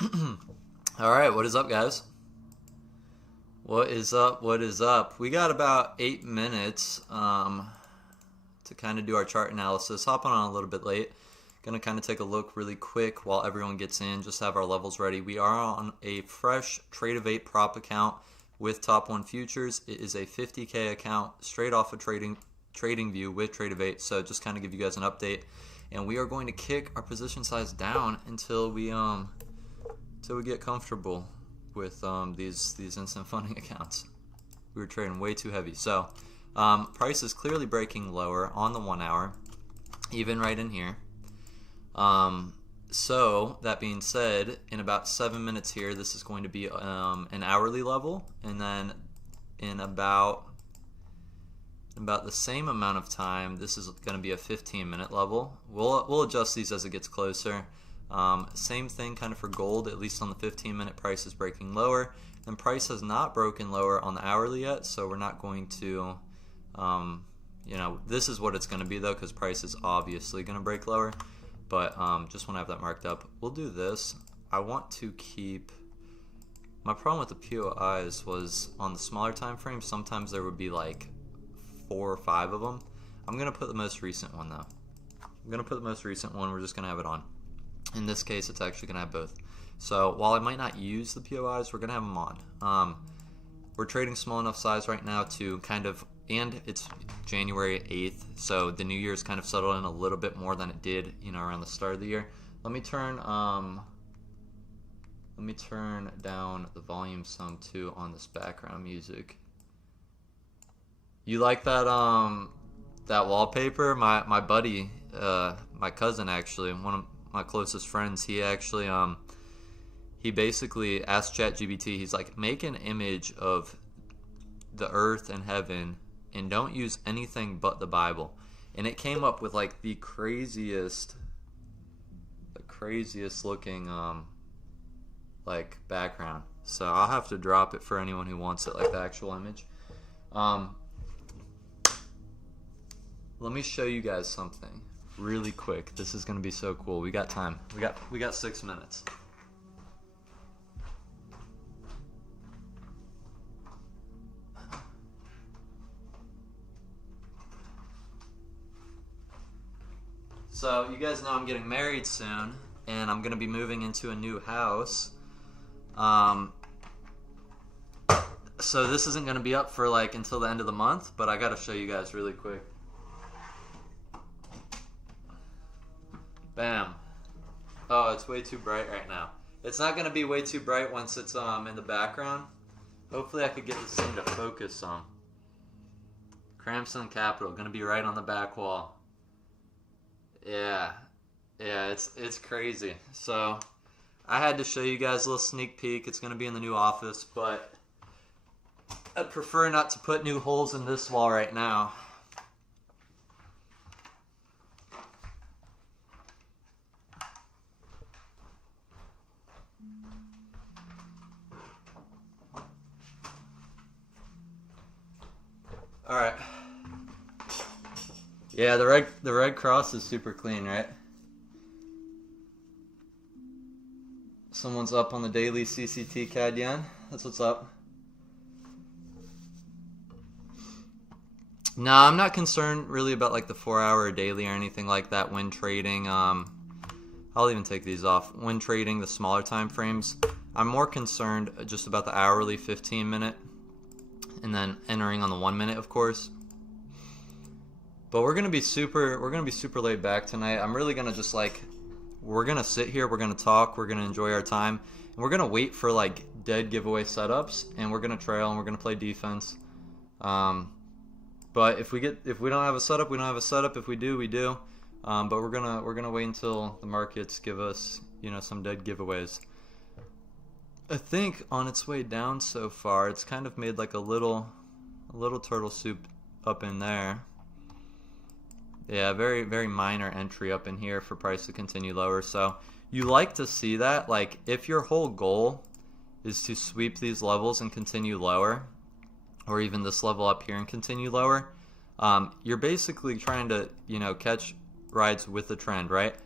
All right, what is up, guys? What is up? What is up? We got about 8 minutes to kind of do our chart analysis. Hopping on a little bit late. Gonna kind of take a look really quick while everyone gets in. Just have our levels ready. We are on a fresh Trade of 8 prop account with Top 1 Futures. It is a 50K account straight off of Trading View with Trade of 8. So just kind of give you guys an update. And we are going to kick our position size down until we get comfortable with these instant funding accounts. We were trading way too heavy. So price is clearly breaking lower on the 1 hour, even right in here. So that being said, in about 7 minutes here, this is going to be an hourly level, and then in about the same amount of time, this is going to be a 15-minute level. We'll adjust these as it gets closer. Same thing kind of for gold, at least on the 15-minute price is breaking lower. And price has not broken lower on the hourly yet, so we're not going to, this is what it's going to be though, because price is obviously going to break lower. But just want to have that marked up. We'll do this. I want to keep, my problem with the POIs was on the smaller time frame, sometimes there would be like 4 or 5 of them. I'm going to put the most recent one though. I'm going to put the most recent one, we're just going to have it on. In this case, it's actually going to have both. So while I might not use the POIs, we're going to have them on. We're trading small enough size right now to kind of, and it's January 8th, so the new year's kind of settled in a little bit more than it did, around the start of the year. Let me turn down the volume some too on this background music. You like that that wallpaper? My buddy, my cousin actually, one of my closest friends, he actually he basically asked ChatGPT, he's like, make an image of the earth and heaven and don't use anything but the Bible. And it came up with like the craziest looking like background. So I'll have to drop it for anyone who wants it, like the actual image. Let me show you guys something really quick. This is going to be so cool. We got time. We got 6 minutes. So you guys know I'm getting married soon, and I'm going to be moving into a new house. So this isn't going to be up for like until the end of the month, but I got to show you guys really quick. Bam. Oh, it's way too bright right now. It's not going to be way too bright once it's in the background. Hopefully I could get this thing to focus on. Cramson Capital, going to be right on the back wall. Yeah, it's crazy. So I had to show you guys a little sneak peek. It's going to be in the new office, but I'd prefer not to put new holes in this wall right now. All right. Yeah, the red cross is super clean, right? Someone's up on the daily CCT CAD yen. That's what's up. No, I'm not concerned really about like the 4-hour daily or anything like that when trading. I'll even take these off. When trading the smaller time frames, I'm more concerned just about the hourly 15-minute and then entering on the 1 minute, of course. But we're gonna be super laid back tonight. I'm really gonna just like, we're gonna sit here, we're gonna talk, we're gonna enjoy our time, and we're gonna wait for like dead giveaway setups, and we're gonna trail and we're gonna play defense. But if we don't have a setup, we don't have a setup. If we do, we do. But we're gonna wait until the markets give us some dead giveaways. I think on its way down so far, it's kind of made like a little turtle soup up in there. Yeah, very, very minor entry up in here for price to continue lower. So you like to see that. Like if your whole goal is to sweep these levels and continue lower, or even this level up here and continue lower, you're basically trying to catch rides with the trend, right?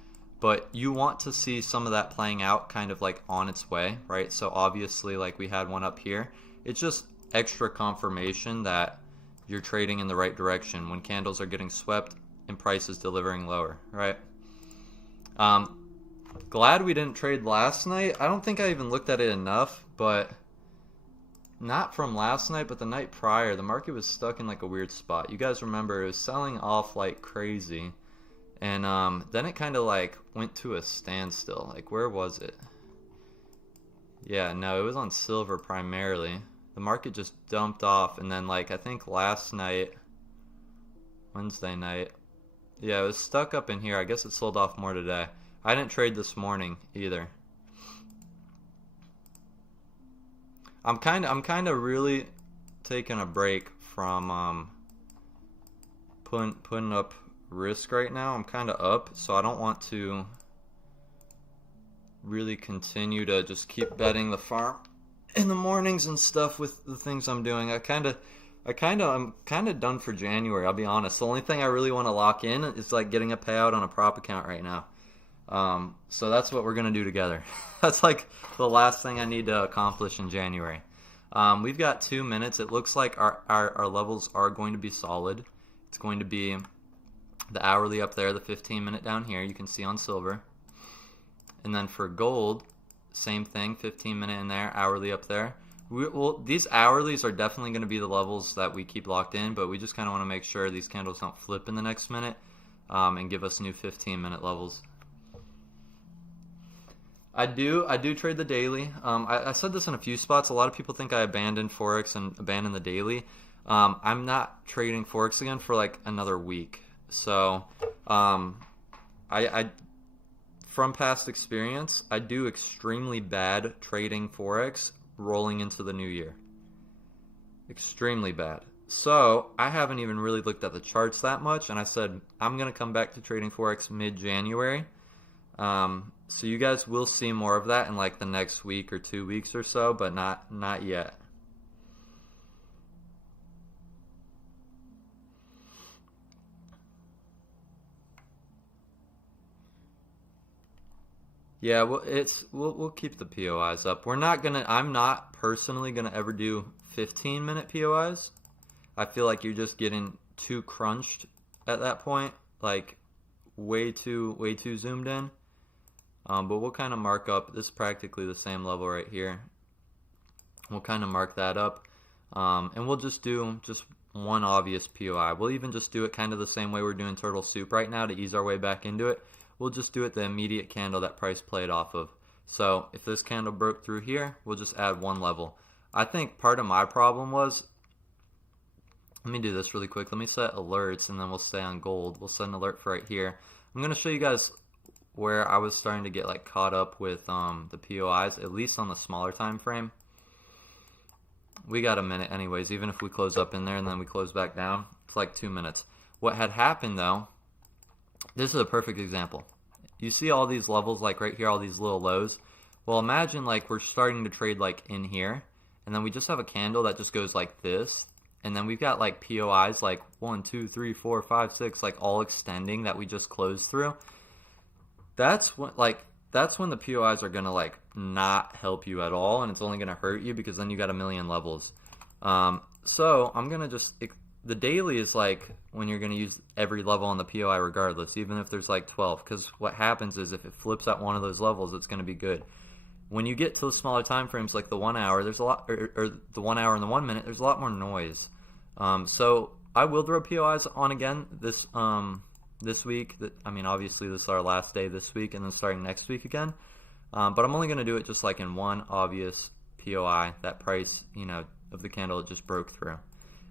but you want to see some of that playing out kind of like on its way, right? So obviously, like we had one up here, it's just extra confirmation that you're trading in the right direction when candles are getting swept and prices delivering lower, right? Glad we didn't trade last night. I don't think I even looked at it enough, but not from last night, but the night prior, the market was stuck in like a weird spot. You guys remember it was selling off like crazy, and then it kind of like went to a standstill. Like, where was it? Yeah, no, it was on silver primarily. The market just dumped off, and then like I think last night, Wednesday night, yeah, it was stuck up in here. I guess it sold off more today. I didn't trade this morning either. I'm kind of really taking a break from putting up risk right now. I'm kind of up, so I don't want to really continue to just keep betting the farm in the mornings and stuff with the things I'm doing. I'm kind of done for January, I'll be honest. The only thing I really want to lock in is like getting a payout on a prop account right now. So that's what we're going to do together. That's like the last thing I need to accomplish in January. We've got 2 minutes. It looks like our levels are going to be solid. It's going to be the hourly up there, the 15-minute down here, you can see on silver. And then for gold, same thing, 15-minute in there, hourly up there. These hourlies are definitely going to be the levels that we keep locked in, but we just kind of want to make sure these candles don't flip in the next minute and give us new 15-minute levels. I do trade the daily. I said this in a few spots. A lot of people think I abandoned Forex and abandoned the daily. I'm not trading Forex again for like another week. So I from past experience, I do extremely bad trading Forex rolling into the new year. Extremely bad. So I haven't even really looked at the charts that much, and I said I'm going to come back to trading Forex mid-January. So you guys will see more of that in like the next week or 2 weeks or so, but not yet. Yeah, well, we'll keep the POIs up. I'm not personally gonna ever do 15-minute POIs. I feel like you're just getting too crunched at that point, like way too zoomed in. But we'll kind of mark up. This is practically the same level right here. We'll kind of mark that up, and we'll just do just one obvious POI. We'll even just do it kind of the same way we're doing turtle soup right now to ease our way back into it. We'll just do it the immediate candle that price played off of. So if this candle broke through here, we'll just add one level. I think part of my problem was, let me do this really quick. Let me set alerts, and then we'll stay on gold. We'll set an alert for right here. I'm going to show you guys where I was starting to get like caught up with the POIs, at least on the smaller time frame. We got a minute anyways, even if we close up in there and then we close back down, it's like 2 minutes. What had happened though, this is a perfect example. You see all these levels like right here, all these little lows. Well, imagine like we're starting to trade like in here, and then we just have a candle that just goes like this, and then we've got like POIs like 1, 2, 3, 4, 5, 6, like all extending that we just closed through. That's when the POIs are gonna like not help you at all, and it's only gonna hurt you because then you got a million levels. So I'm gonna the daily is like when you're gonna use every level on the POI regardless, even if there's like 12, because what happens is if it flips at one of those levels, it's gonna be good. When you get to the smaller time frames like the 1 hour, there's a lot, or the 1 hour and the 1 minute, there's a lot more noise. So I will throw POIs on again this week. I mean, obviously this is our last day this week, and then starting next week again. But I'm only going to do it just like in one obvious POI, that price, of the candle it just broke through.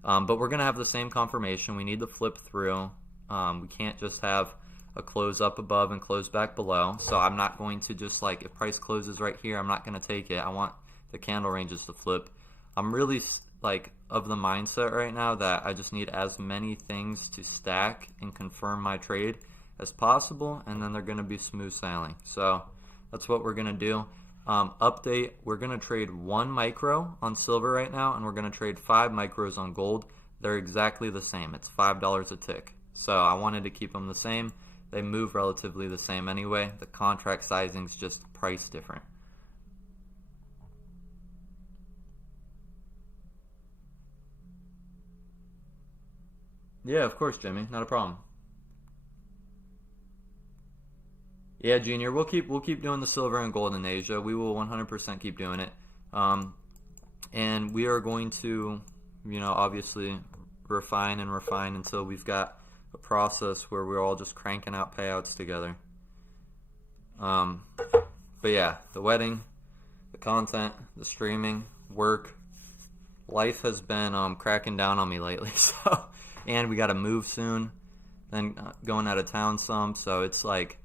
But we're going to have the same confirmation. We need to flip through. We can't just have a close up above and close back below. So I'm not going to just like, if price closes right here, I'm not going to take it. I want the candle ranges to flip. I'm really like of the mindset right now that I just need as many things to stack and confirm my trade as possible, and then they're going to be smooth sailing. So that's what we're going to do. Update, we're going to trade 1 micro on silver right now, and we're going to trade 5 micros on gold. They're exactly the same. It's $5 a tick. So I wanted to keep them the same. They move relatively the same anyway. The contract sizing's just price different. Yeah, of course, Jimmy. Not a problem. Yeah, Junior, we'll keep doing the silver and gold in Asia. We will 100% keep doing it. And we are going to, obviously refine and refine until we've got a process where we're all just cranking out payouts together. But yeah, the wedding, the content, the streaming, work, life has been cracking down on me lately. So, and we got to move soon, then going out of town some. So it's like,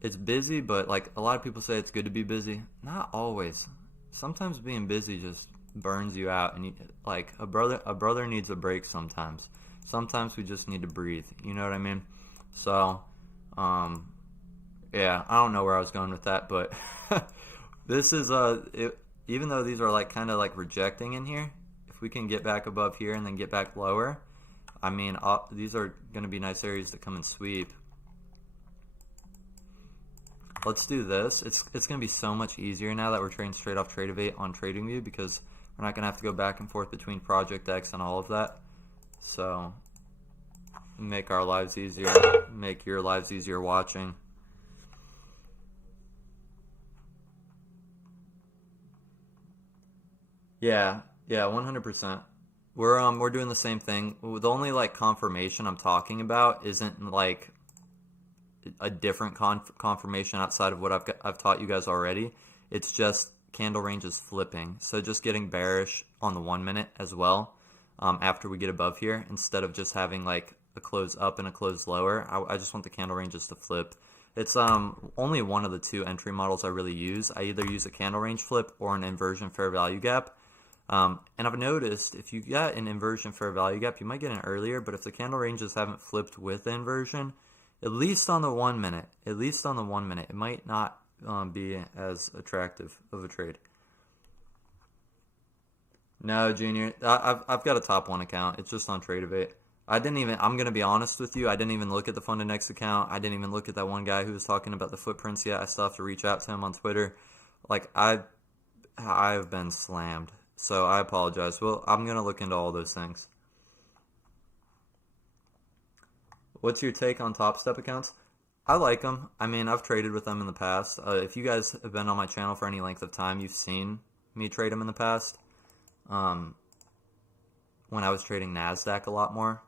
it's busy, but like a lot of people say it's good to be busy. Not always. Sometimes being busy just burns you out, and like a brother needs a break sometimes. Sometimes we just need to breathe. You know what I mean? So, yeah, I don't know where I was going with that, but this is even though these are like kind of like rejecting in here, if we can get back above here and then get back lower, I mean, these are going to be nice areas to come and sweep. Let's do this. It's going to be so much easier now that we're trading straight off Tradeovate on TradingView, because we're not going to have to go back and forth between Project X and all of that. So, make our lives easier, make your lives easier watching. Yeah, 100%. We're doing the same thing. The only like confirmation I'm talking about isn't like a different confirmation outside of what I've taught you guys already. It's just candle ranges flipping. So just getting bearish on the 1 minute as well after we get above here, instead of just having like a close up and a close lower. I just want the candle ranges to flip. It's only one of the two entry models I really use. I either use a candle range flip or an inversion fair value gap. And I've noticed if you get an inversion fair value gap, you might get in earlier, but if the candle ranges haven't flipped with the inversion, at least on the 1 minute, it might not be as attractive of a trade. No, Junior, I've got a top 1 account. It's just on Tradeovate. I'm going to be honest with you, I didn't even look at the Fundanex account. I didn't even look at that one guy who was talking about the footprints yet. I still have to reach out to him on Twitter. Like, I've been slammed. So I apologize. Well, I'm going to look into all those things. What's your take on Top Step accounts? I like them. I mean, I've traded with them in the past. If you guys have been on my channel for any length of time, you've seen me trade them in the past. When I was trading NASDAQ a lot more.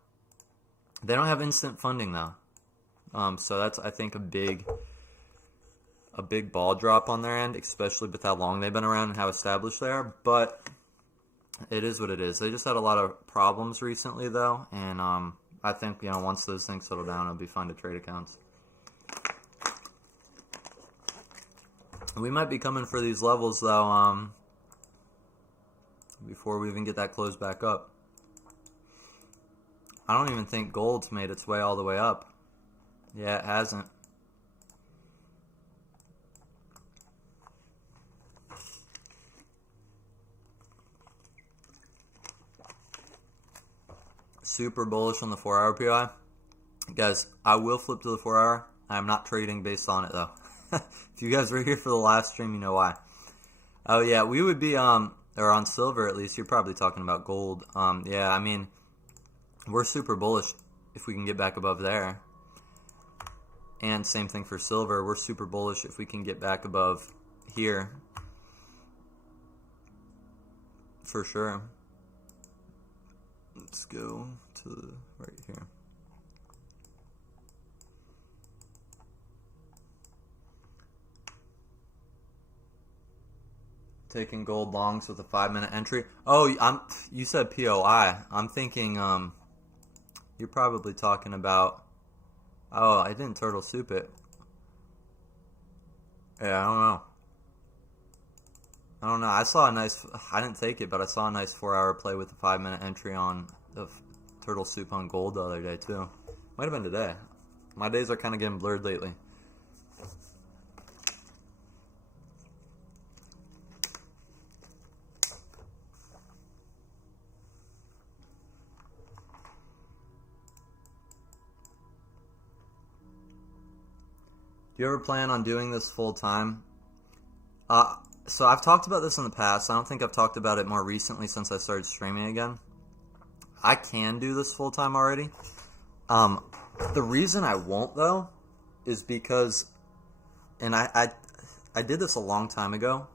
They don't have instant funding though. So that's, I think, a big ball drop on their end, especially with how long they've been around and how established they are. But it is what it is. They just had a lot of problems recently though, and I think, once those things settle down, it'll be fun to trade accounts. We might be coming for these levels though, before we even get that close back up. I don't even think gold's made its way all the way up. Yeah, it hasn't. Super bullish on the 4-hour POI. Guys, I will flip to the 4-hour. I am not trading based on it though. If you guys were here for the last stream, you know why. Oh yeah, we would be or on silver at least. You're probably talking about gold. Yeah, I mean, we're super bullish if we can get back above there. And same thing for silver. We're super bullish if we can get back above here. For sure. Let's go to right here. Taking gold longs with a 5-minute entry. Oh, you said POI. I'm thinking you're probably talking about. Oh, I didn't turtle soup it. Yeah, I don't know. I saw a nice. I didn't take it, but I saw a nice 4-hour play with a 5-minute entry on the turtle soup on gold the other day too. Might have been today. My days are kind of getting blurred lately. Do you ever plan on doing this full time? So I've talked about this in the past. I don't think I've talked about it more recently since I started streaming again. I can do this full time already. The reason I won't though is because, and I did this a long time ago.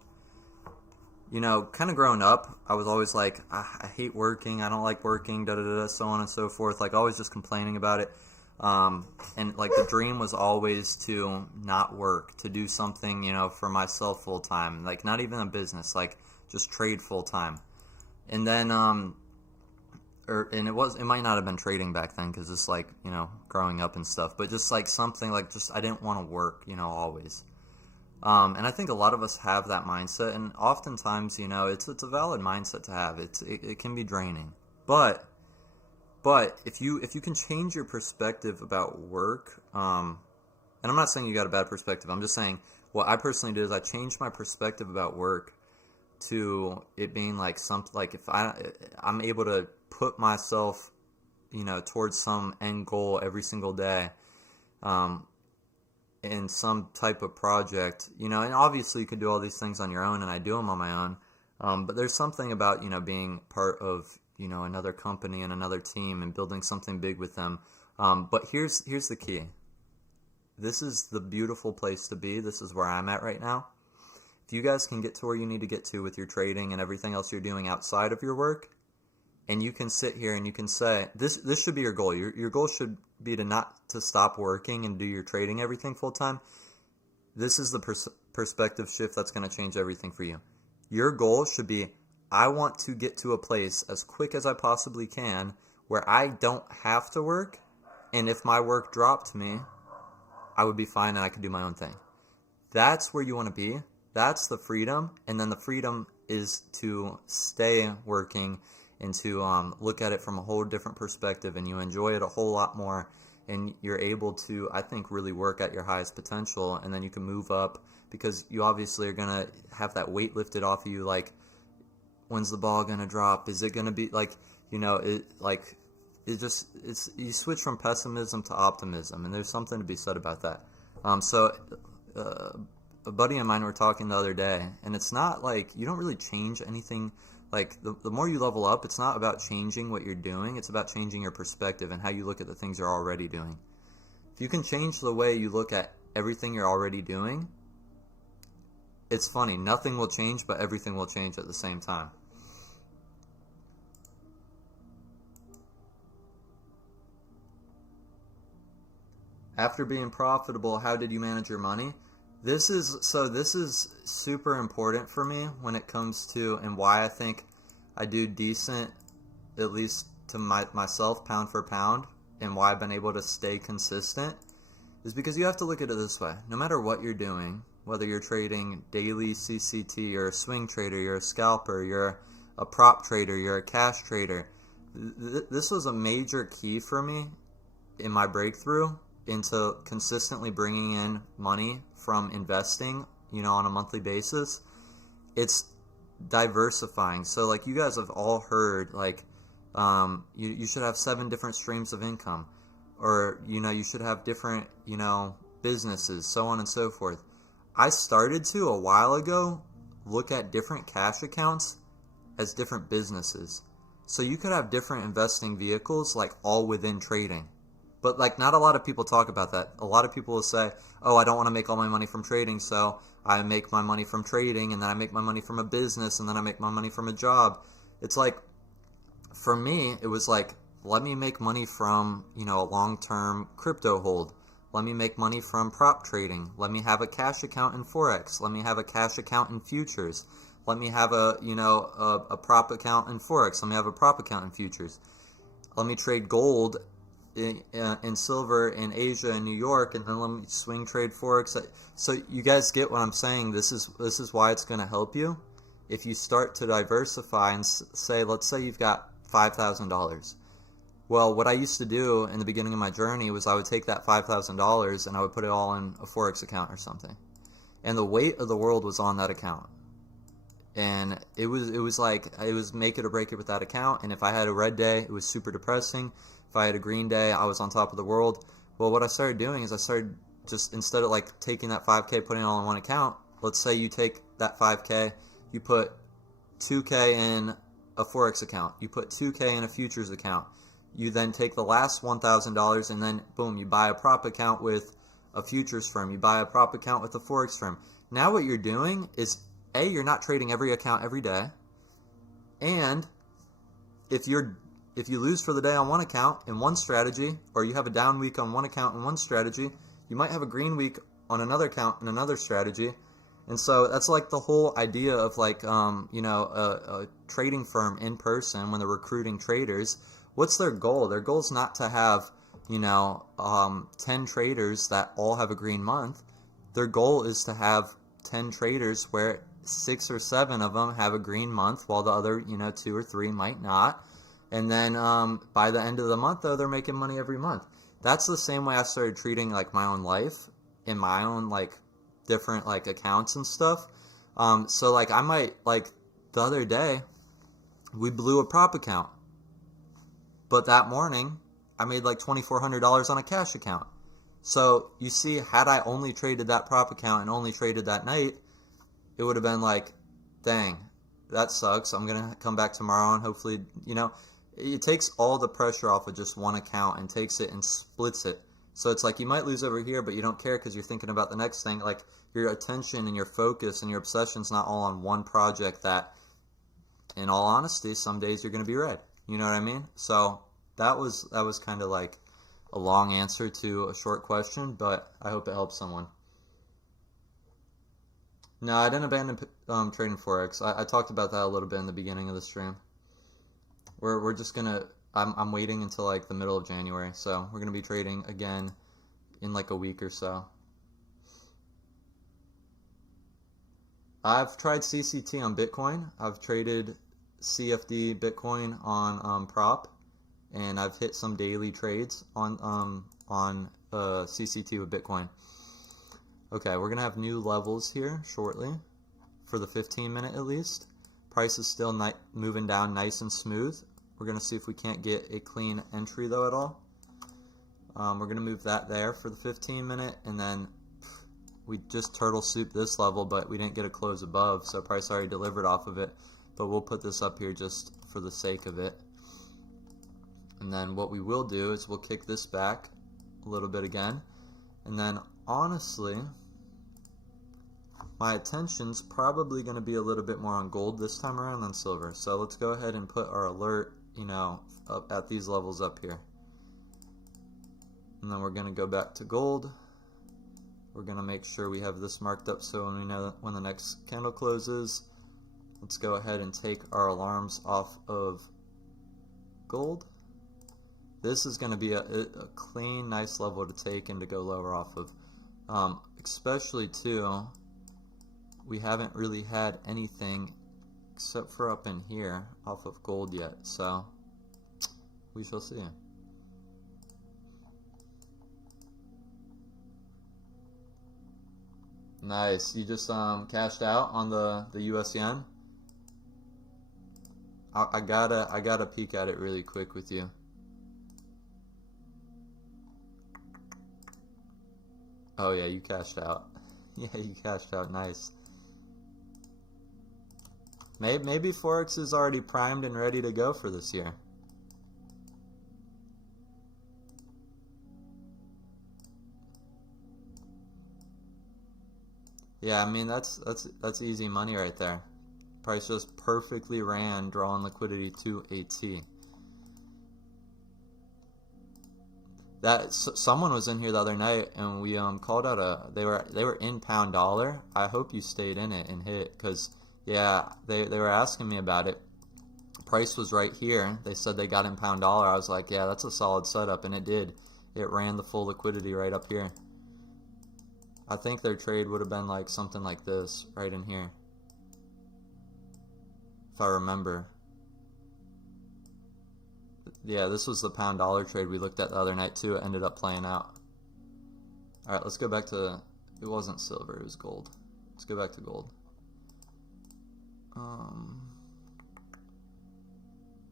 You know, kind of growing up, I was always like, I hate working, I don't like working, da da da, so on and so forth. Like, always just complaining about it. And like the dream was always to not work, to do something, you know, for myself full time. Like, not even a business, like just trade full time. And then, and it might not have been trading back then because just like, you know, growing up and stuff, but just like something like just I didn't want to work, you know, always. And I think a lot of us have that mindset, and oftentimes, you know, it's a valid mindset to have. It can be draining, but if you can change your perspective about work, and I'm not saying you got a bad perspective. I'm just saying what I personally did is I changed my perspective about work to it being like something like if I'm able to put myself, you know, towards some end goal every single day. In some type of project, you know, and obviously you can do all these things on your own, and I do them on my own, but there's something about, you know, being part of, you know, another company and another team and building something big with them. But here's the key. This is the beautiful place to be. This is where I'm at right now. If you guys can get to where you need to get to with your trading and everything else you're doing outside of your work, and you can sit here and you can say, this should be your goal. Your goal should be not to stop working and do your trading everything full time. This is the perspective shift that's going to change everything for you. Your goal should be, I want to get to a place as quick as I possibly can where I don't have to work, and if my work dropped me, I would be fine and I could do my own thing. That's where you want to be. That's the freedom, and then the freedom is to stay working and to look at it from a whole different perspective, and you enjoy it a whole lot more, and you're able to, I think, really work at your highest potential, and then you can move up because you obviously are going to have that weight lifted off of you, like, when's the ball going to drop? Is it going to be, like, you know, you switch from pessimism to optimism, and there's something to be said about that. A buddy of mine were talking the other day, and it's not like, you don't really change anything. Like, the more you level up, it's not about changing what you're doing, it's about changing your perspective and how you look at the things you're already doing. If you can change the way you look at everything you're already doing, it's funny, nothing will change, but everything will change at the same time. After being profitable, how did you manage your money? This is super important for me when it comes to, and why I think I do decent, at least to myself, pound for pound, and why I've been able to stay consistent, is because you have to look at it this way. No matter what you're doing, whether you're trading daily CCT, you're a swing trader, you're a scalper, you're a prop trader, you're a cash trader, this was a major key for me in my breakthrough into consistently bringing in money from investing, you know, on a monthly basis. It's diversifying. So like, you guys have all heard, like, you should have 7 different streams of income, or, you know, you should have different, you know, businesses, so on and so forth. I started to, a while ago, look at different cash accounts as different businesses. So you could have different investing vehicles, like, all within trading. But, like, not a lot of people talk about that. A lot of people will say, oh, I don't want to make all my money from trading, so I make my money from trading, and then I make my money from a business, and then I make my money from a job. It's like, for me, it was like, let me make money from, you know, a long-term crypto hold. Let me make money from prop trading. Let me have a cash account in Forex. Let me have a cash account in futures. Let me have a, you know, a prop account in Forex. Let me have a prop account in futures. Let me trade gold in silver in Asia and New York, and then let me swing trade Forex. So you guys get what I'm saying. This is why it's going to help you. If you start to diversify and say, let's say you've got $5,000. Well, what I used to do in the beginning of my journey was I would take that $5,000 and I would put it all in a Forex account or something. And the weight of the world was on that account. And it was like, it was make it or break it with that account. And if I had a red day, it was super depressing. If I had a green day, I was on top of the world. Well, what I started doing is I started just instead of like taking that 5K, putting it all in one account, let's say you take that 5K, you put 2K in a Forex account, you put 2K in a futures account, you then take the last $1,000 and then boom, you buy a prop account with a futures firm, you buy a prop account with a Forex firm. Now what you're doing is, A, you're not trading every account every day, and if you lose for the day on one account in one strategy, or you have a down week on one account in one strategy, you might have a green week on another account in another strategy. And so that's like the whole idea of like, a trading firm in person when they're recruiting traders. What's their goal? Their goal is not to have, 10 traders that all have a green month. Their goal is to have 10 traders where 6 or 7 of them have a green month while the other, 2 or 3 might not. And then by the end of the month, though, they're making money every month. That's the same way I started treating like my own life in my own like different like accounts and stuff. So like I might, like the other day, we blew a prop account, but that morning I made like $2,400 on a cash account. So you see, had I only traded that prop account and only traded that night, it would have been like, dang, that sucks. I'm gonna come back tomorrow and hopefully, it takes all the pressure off of just one account and takes it and splits it. So it's like you might lose over here, but you don't care because you're thinking about the next thing. Like your attention and your focus and your obsession's not all on one project that, in all honesty, some days you're going to be red. You know what I mean? So that was kind of like a long answer to a short question, but I hope it helps someone. No, I didn't abandon trading Forex. I talked about that a little bit in the beginning of the stream. We're just gonna, I'm waiting until like the middle of January, so we're gonna be trading again in like a week or so. I've tried CCT on Bitcoin. I've traded CFD Bitcoin on prop, and I've hit some daily trades on CCT with Bitcoin. Okay, we're gonna have new levels here shortly for the 15-minute at least. Price is still moving down nice and smooth. We're going to see if we can't get a clean entry though at all. We're going to move that there for the 15-minute, and then we just turtle soup this level, but we didn't get a close above, so price already delivered off of it. But we'll put this up here just for the sake of it. And then what we will do is we'll kick this back a little bit again. And then honestly, my attention's probably going to be a little bit more on gold this time around than silver. So let's go ahead and put our alert, up at these levels up here. And then we're going to go back to gold. We're going to make sure we have this marked up so when we know when the next candle closes. Let's go ahead and take our alarms off of gold. This is going to be a clean, nice level to take and to go lower off of. Especially too, we haven't really had anything except for up in here off of gold yet, so we shall see. Nice. You just cashed out on the US yen. I gotta peek at it really quick with you. Oh yeah, you cashed out. Yeah, you cashed out. Nice. Maybe Forex is already primed and ready to go for this year. Yeah, I mean that's easy money right there. Price just perfectly ran drawing liquidity to a T. Someone was in here the other night and we called out they were in pound dollar. I hope you stayed in it and hit, because yeah, they were asking me about it. Price was right here. They said they got in pound dollar. I was like, yeah, that's a solid setup, and it did. It ran the full liquidity right up here. I think their trade would have been like something like this right in here, if I remember. Yeah, this was the pound dollar trade we looked at the other night too. It ended up playing out. Alright, let's go back to, it wasn't silver, it was gold. Let's go back to gold.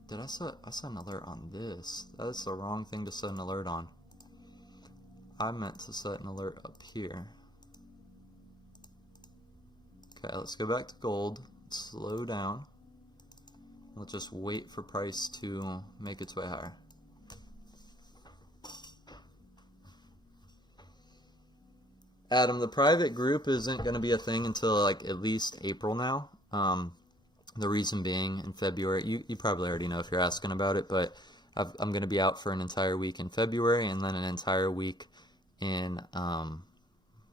Did I set an alert on this? That's the wrong thing to set an alert on. I meant to set an alert up here. Okay, let's go back to gold. Slow down. Let's just wait for price to make its way higher. Adam, the private group isn't going to be a thing until like at least April now. The reason being, in February, you probably already know if you're asking about it, but I'm going to be out for an entire week in February and then an entire week in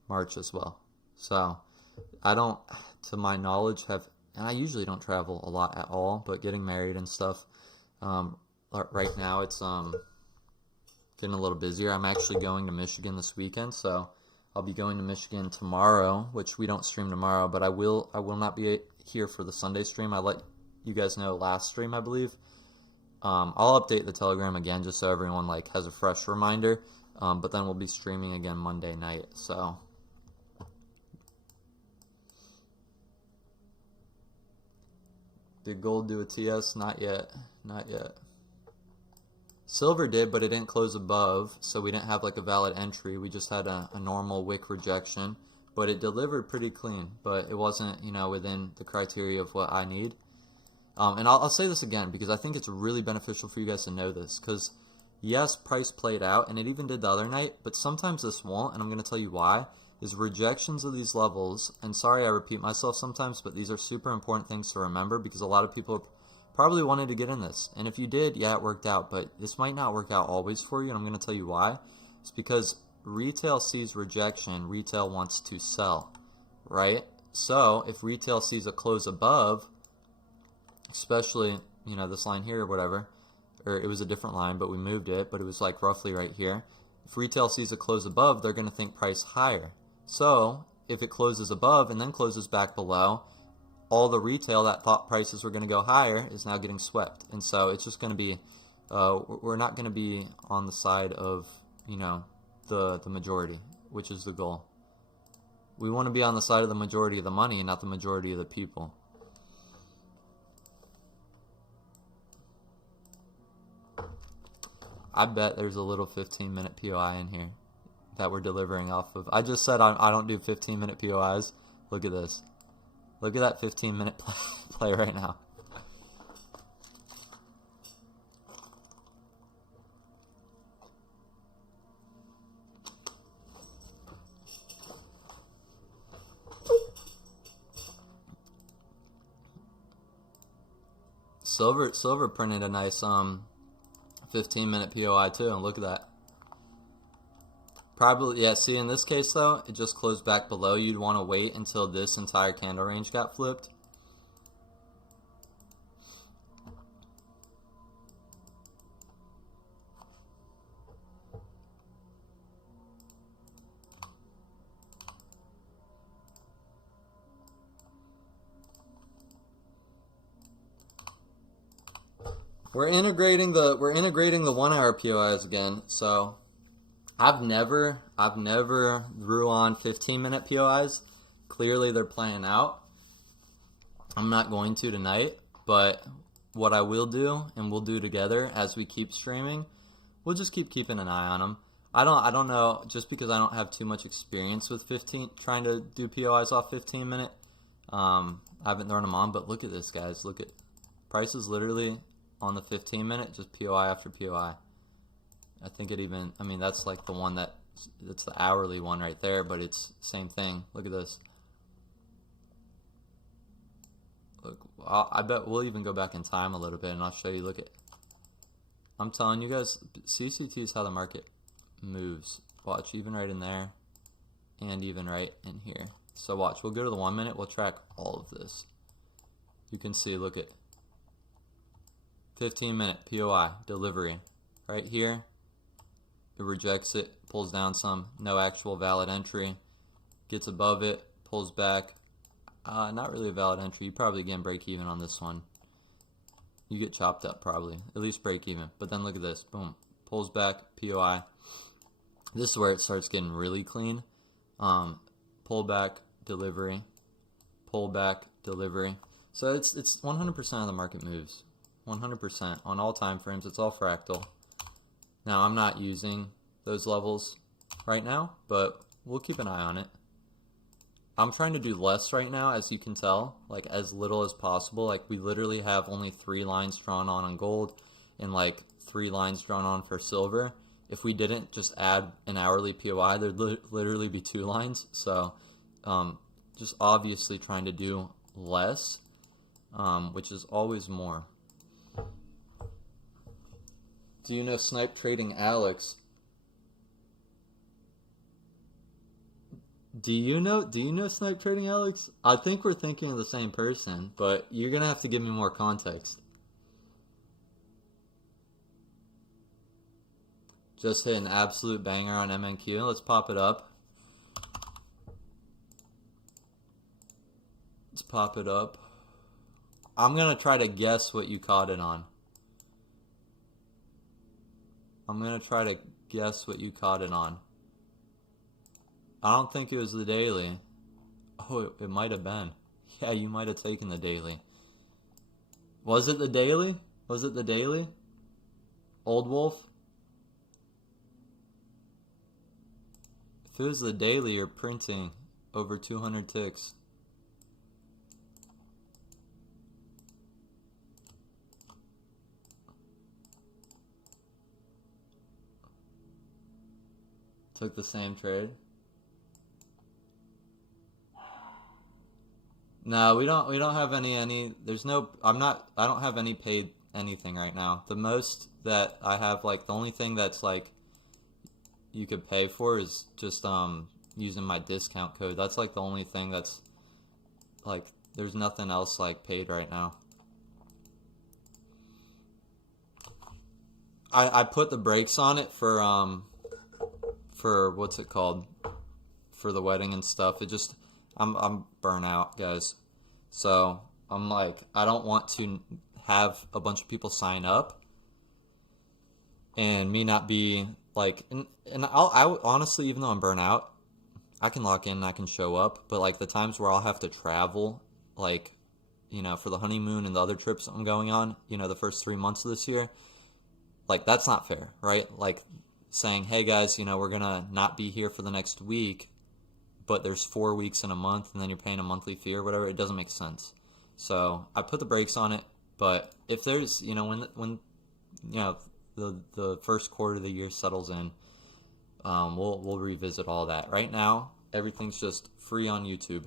March as well. So I don't, to my knowledge, have, and I usually don't travel a lot at all, but getting married and stuff, right now it's getting a little busier. I'm actually going to Michigan this weekend, so I'll be going to Michigan tomorrow, which we don't stream tomorrow, but I will not be here for the Sunday stream. I let you guys know last stream, I believe. I'll update the Telegram again just so everyone like has a fresh reminder. But then we'll be streaming again Monday night. So did gold do a TS? Not yet. Not yet. Silver did, but it didn't close above, so we didn't have like a valid entry. We just had a normal wick rejection, but it delivered pretty clean, but it wasn't, you know, within the criteria of what I need. And I'll say this again because I think it's really beneficial for you guys to know this, because yes, price played out, and it even did the other night, but sometimes this won't, and I'm going to tell you why, is rejections of these levels, and sorry I repeat myself sometimes, but these are super important things to remember because a lot of people probably wanted to get in this, and if you did, yeah, it worked out, but this might not work out always for you, and I'm going to tell you why. It's because retail sees rejection, retail wants to sell, right? So if retail sees a close above, especially, you know, this line here or whatever, or it was a different line, but we moved it, but it was like roughly right here. If retail sees a close above, they're going to think price higher. So if it closes above and then closes back below, all the retail that thought prices were going to go higher is now getting swept. And so it's just going to be, we're not going to be on the side of, you know, the majority, which is the goal. We want to be on the side of the majority of the money and not the majority of the people. I bet there's a little 15-minute POI in here that we're delivering off of. I just said I don't do 15-minute POIs. Look at this. Look at that 15-minute play right now. Silver printed a nice 15-minute POI too, and look at that. Probably, yeah, see in this case though, it just closed back below. You'd want to wait until this entire candle range got flipped. We're integrating the 1 hour POIs again, so I've never drew on 15-minute POIs. Clearly they're playing out. I'm not going to tonight, but what I will do, and we'll do together as we keep streaming, we'll just keeping an eye on them. I don't know, just because I don't have too much experience with trying to do POIs off 15-minute. I haven't thrown them on, but look at this, guys. Look at prices literally on the 15-minute, just POI after POI. I think it even, I mean, that's like the one that's the hourly one right there, but it's same thing. Look at this. Look, I bet we'll even go back in time a little bit and I'll show you. Look at, I'm telling you guys, CCT is how the market moves. Watch, even right in there and even right in here. So watch, we'll go to the 1 minute, we'll track all of this. You can see, look at 15-minute POI delivery right here. It rejects it, pulls down some, no actual valid entry, gets above it, pulls back. Not really a valid entry. You probably again break even on this one. You get chopped up probably, at least break even. But then look at this, boom, pulls back, POI. This is where it starts getting really clean. Pull back, delivery, pull back, delivery. So it's 100% of the market moves, 100% on all time frames. It's all fractal. Now I'm not using those levels right now, but we'll keep an eye on it. I'm trying to do less right now, as you can tell, like as little as possible. Like we literally have only 3 lines drawn on gold and like 3 lines drawn on for silver. If we didn't just add an hourly POI, there'd literally be 2 lines. So just obviously trying to do less, which is always more. Do you know Snipe Trading Alex? Do you know Snipe Trading Alex? I think we're thinking of the same person, but you're gonna have to give me more context. Just hit an absolute banger on MNQ. Let's pop it up. Let's pop it up. I'm gonna try to guess what you caught it on. I'm gonna try to guess what you caught it on. I don't think it was the daily. Oh, it might have been. Yeah, you might have taken the daily. Was it the daily? Was it the daily? Old Wolf? If it was the daily, you're printing over 200 ticks. Took the same trade. No, we don't have any there's no I don't have any paid anything right now. The most that I have, like the only thing that's like you could pay for is just using my discount code. That's like the only thing that's like there's nothing else like paid right now. I put the brakes on it for what's it called? For the wedding and stuff. It just I'm burnt out, guys. So I'm like, I don't want to have a bunch of people sign up and me not be like, and I honestly, even though I'm burnt out, I can lock in and I can show up. But like the times where I'll have to travel, like, you know, for the honeymoon and the other trips I'm going on, you know, the first 3 months of this year, like that's not fair, right? Like saying, hey guys, you know, we're gonna not be here for the next week, but there's 4 weeks in a month and then you're paying a monthly fee or whatever. It doesn't make sense. So I put the brakes on it. But if there's, you know, when you know the first quarter of the year settles in, we'll revisit all that. Right now, everything's just free on YouTube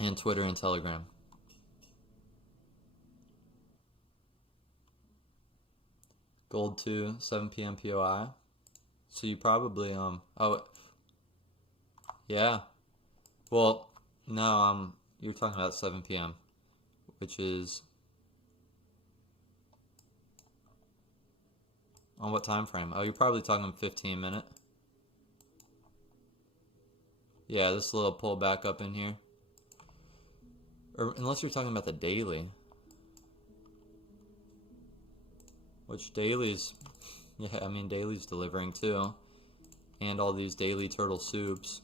and Twitter and Telegram. Gold 2, 7 p.m. POI. So you probably oh yeah. Well, no, you're talking about 7 p.m., which is on what time frame? Oh, you're probably talking 15 minute. Yeah, this little pullback up in here. Or unless you're talking about the daily. Which dailies, yeah, I mean daily's delivering too. And all these daily turtle soups.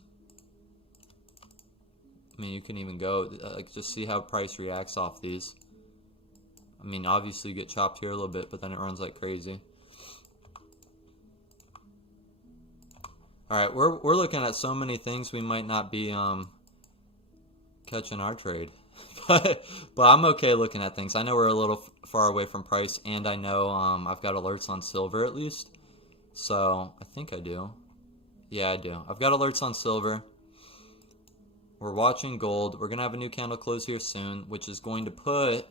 I mean, you can even go, like, just see how price reacts off these. I mean, obviously you get chopped here a little bit, but then it runs like crazy. Alright, we're looking at so many things we might not be catching our trade. but I'm okay looking at things. I know we're a little far away from price, and I know I've got alerts on silver at least. So, I think I do. Yeah, I do. I've got alerts on silver. We're watching gold. We're going to have a new candle close here soon, which is going to put,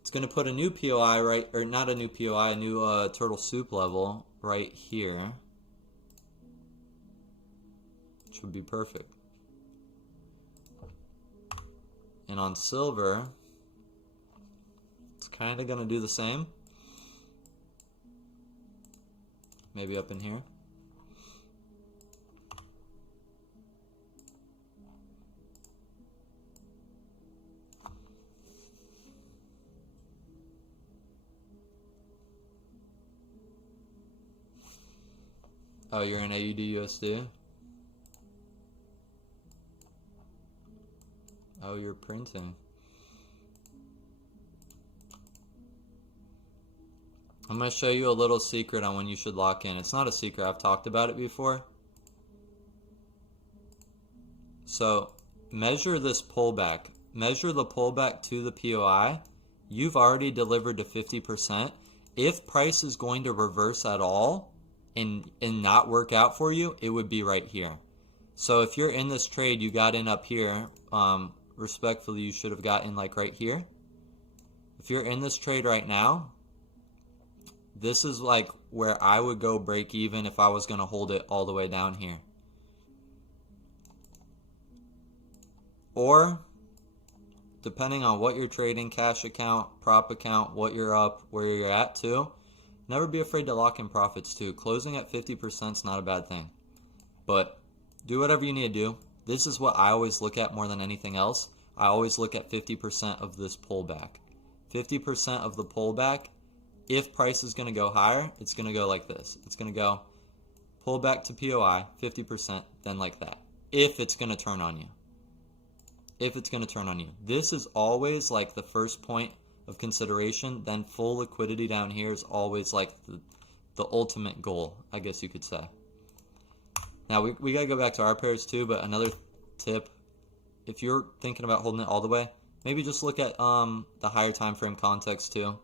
it's going to put a new POI right, or not a new POI, a new turtle soup level right here, which would be perfect. And on silver, it's kind of going to do the same. Maybe up in here. Oh, you're in AUD USD? Oh, you're printing. I'm going to show you a little secret on when you should lock in. It's not a secret. I've talked about it before. So measure this pullback. Measure the pullback to the POI. You've already delivered to 50%. If price is going to reverse at all and not work out for you, it would be right here. So if you're in this trade, you got in up here. Respectfully, you should have gotten like right here. If you're in this trade right now, this is like where I would go break even if I was going to hold it all the way down here. Or, depending on what you're trading, cash account, prop account, what you're up, where you're at too, never be afraid to lock in profits too. Closing at 50% is not a bad thing. But do whatever you need to do. This is what I always look at more than anything else. I always look at 50% of this pullback. 50% of the pullback, if price is going to go higher, it's going to go like this. It's going to go pullback to POI, 50%, then like that. If it's going to turn on you. If it's going to turn on you. This is always like the first point of consideration. Then full liquidity down here is always like the ultimate goal, I guess you could say. Now we got to go back to our pairs too, but another tip, if you're thinking about holding it all the way, maybe just look at the higher time frame context too.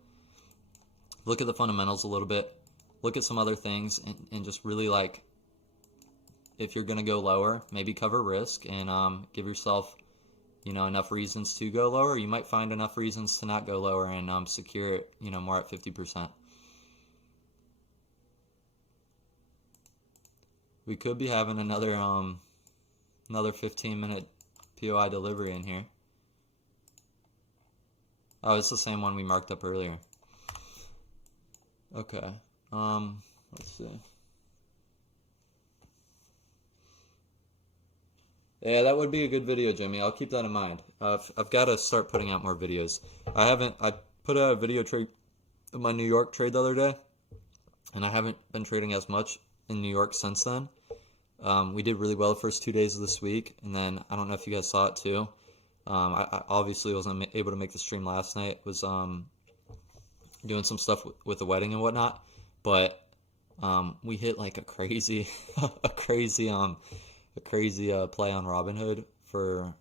Look at the fundamentals a little bit. Look at some other things and just really like, if you're going to go lower, maybe cover risk and give yourself, you know, enough reasons to go lower. You might find enough reasons to not go lower and secure it, you know, more at 50%. We could be having another 15-minute POI delivery in here. Oh, it's the same one we marked up earlier. Okay. Let's see. Yeah, that would be a good video, Jimmy. I'll keep that in mind. I've got to start putting out more videos. I put out a video trade of my New York trade the other day, and I haven't been trading as much in New York since then. We did really well the first 2 days of this week, and then I don't know if you guys saw it too. I obviously wasn't able to make the stream last night. Was doing some stuff with the wedding and whatnot, but we hit like a crazy play on Robinhood for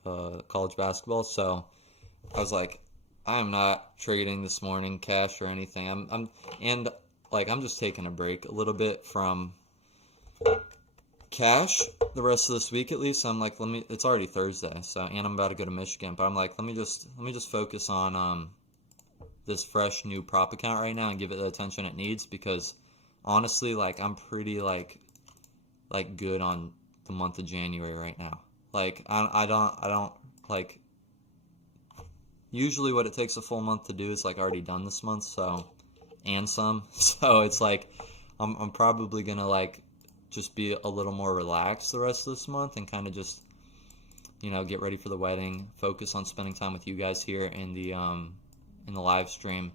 college basketball. So I was like, I'm not trading this morning cash or anything. I'm just taking a break a little bit from cash the rest of this week at least. I'm like, it's already Thursday, so, and I'm about to go to Michigan, but I'm like, let me just focus on this fresh new prop account right now and give it the attention it needs, because honestly, like, I'm pretty like good on the month of January right now. Like, I don't like, usually what it takes a full month to do is like already done this month, so, and some, so it's like I'm probably gonna like just be a little more relaxed the rest of this month and kind of just, you know, get ready for the wedding, focus on spending time with you guys here in the live stream,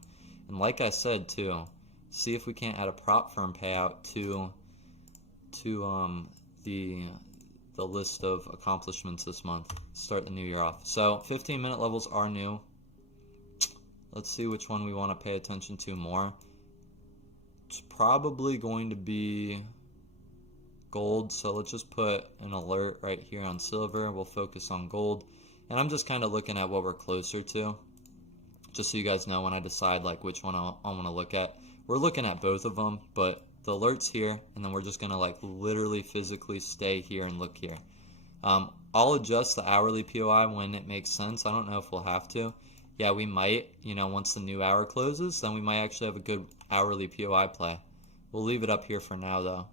and like I said too, see if we can't add a prop firm payout to the list of accomplishments this month. Start the new year off. So 15-minute levels are new. Let's see which one we want to pay attention to more. It's probably going to be gold, so let's just put an alert right here on silver. We'll focus on gold, and I'm just kind of looking at what we're closer to, just so you guys know when I decide like which one I want to look at. We're looking at both of them, but the alert's here, and then we're just gonna like literally physically stay here and look here. I'll adjust the hourly POI when it makes sense. I don't know if we'll have to. Yeah, we might, you know, once the new hour closes, then we might actually have a good hourly POI play. We'll leave it up here for now though.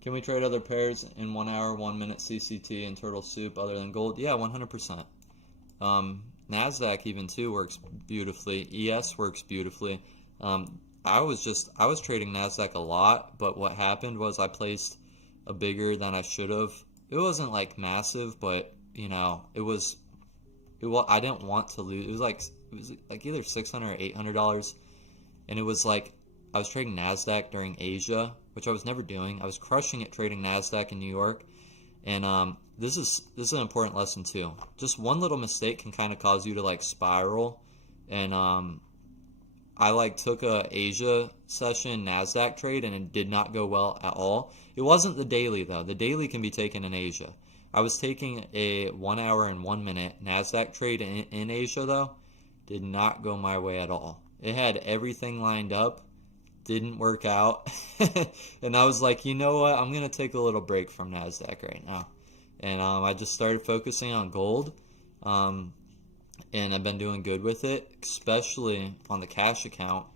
Can we trade other pairs in 1 hour, 1 minute CCT and turtle soup other than gold? Yeah, 100%. NASDAQ even too works beautifully. ES works beautifully. I was trading NASDAQ a lot, but what happened was I placed a bigger than I should have. It wasn't like massive, but you know, I didn't want to lose. It was like either $600 or $800. and it was like I was trading NASDAQ during Asia, which I was never doing. I was crushing it trading NASDAQ in New York, and this is an important lesson too. Just one little mistake can kind of cause you to like spiral, and I like took a Asia session NASDAQ trade and it did not go well at all. It wasn't the daily though. The daily can be taken in Asia. I was taking a 1 hour and 1 minute NASDAQ trade in Asia though. Did not go my way at all. It had everything lined up. Didn't work out. And I was like, you know what? I'm going to take a little break from NASDAQ right now. And I just started focusing on gold. And I've been doing good with it, especially on the cash account.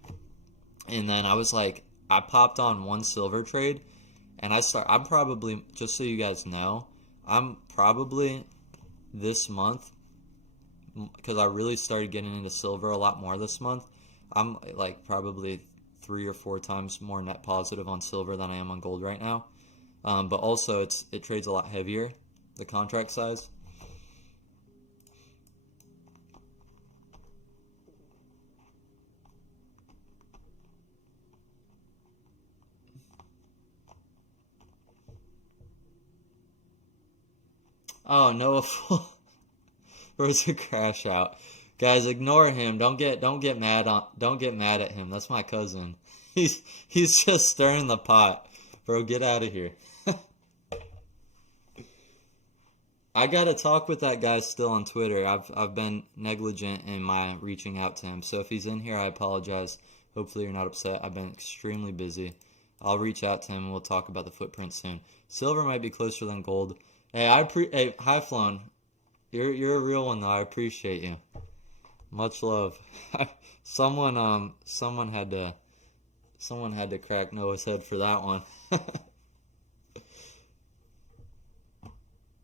And then I was like, I popped on one silver trade, and I'm probably, just so you guys know, I'm probably this month, because I really started getting into silver a lot more this month, I'm like probably 3 or 4 times more net positive on silver than I am on gold right now. But also it trades a lot heavier, the contract size. Oh no, where's a crash out? Guys, ignore him. Don't get mad at him. That's my cousin. He's just stirring the pot. Bro, get out of here. I gotta talk with that guy still on Twitter. I've been negligent in my reaching out to him. So if he's in here, I apologize. Hopefully you're not upset. I've been extremely busy. I'll reach out to him and we'll talk about the footprint soon. Silver might be closer than gold. Hey, High Flown. You're a real one though. I appreciate you. Much love. Someone had to crack Noah's head for that one.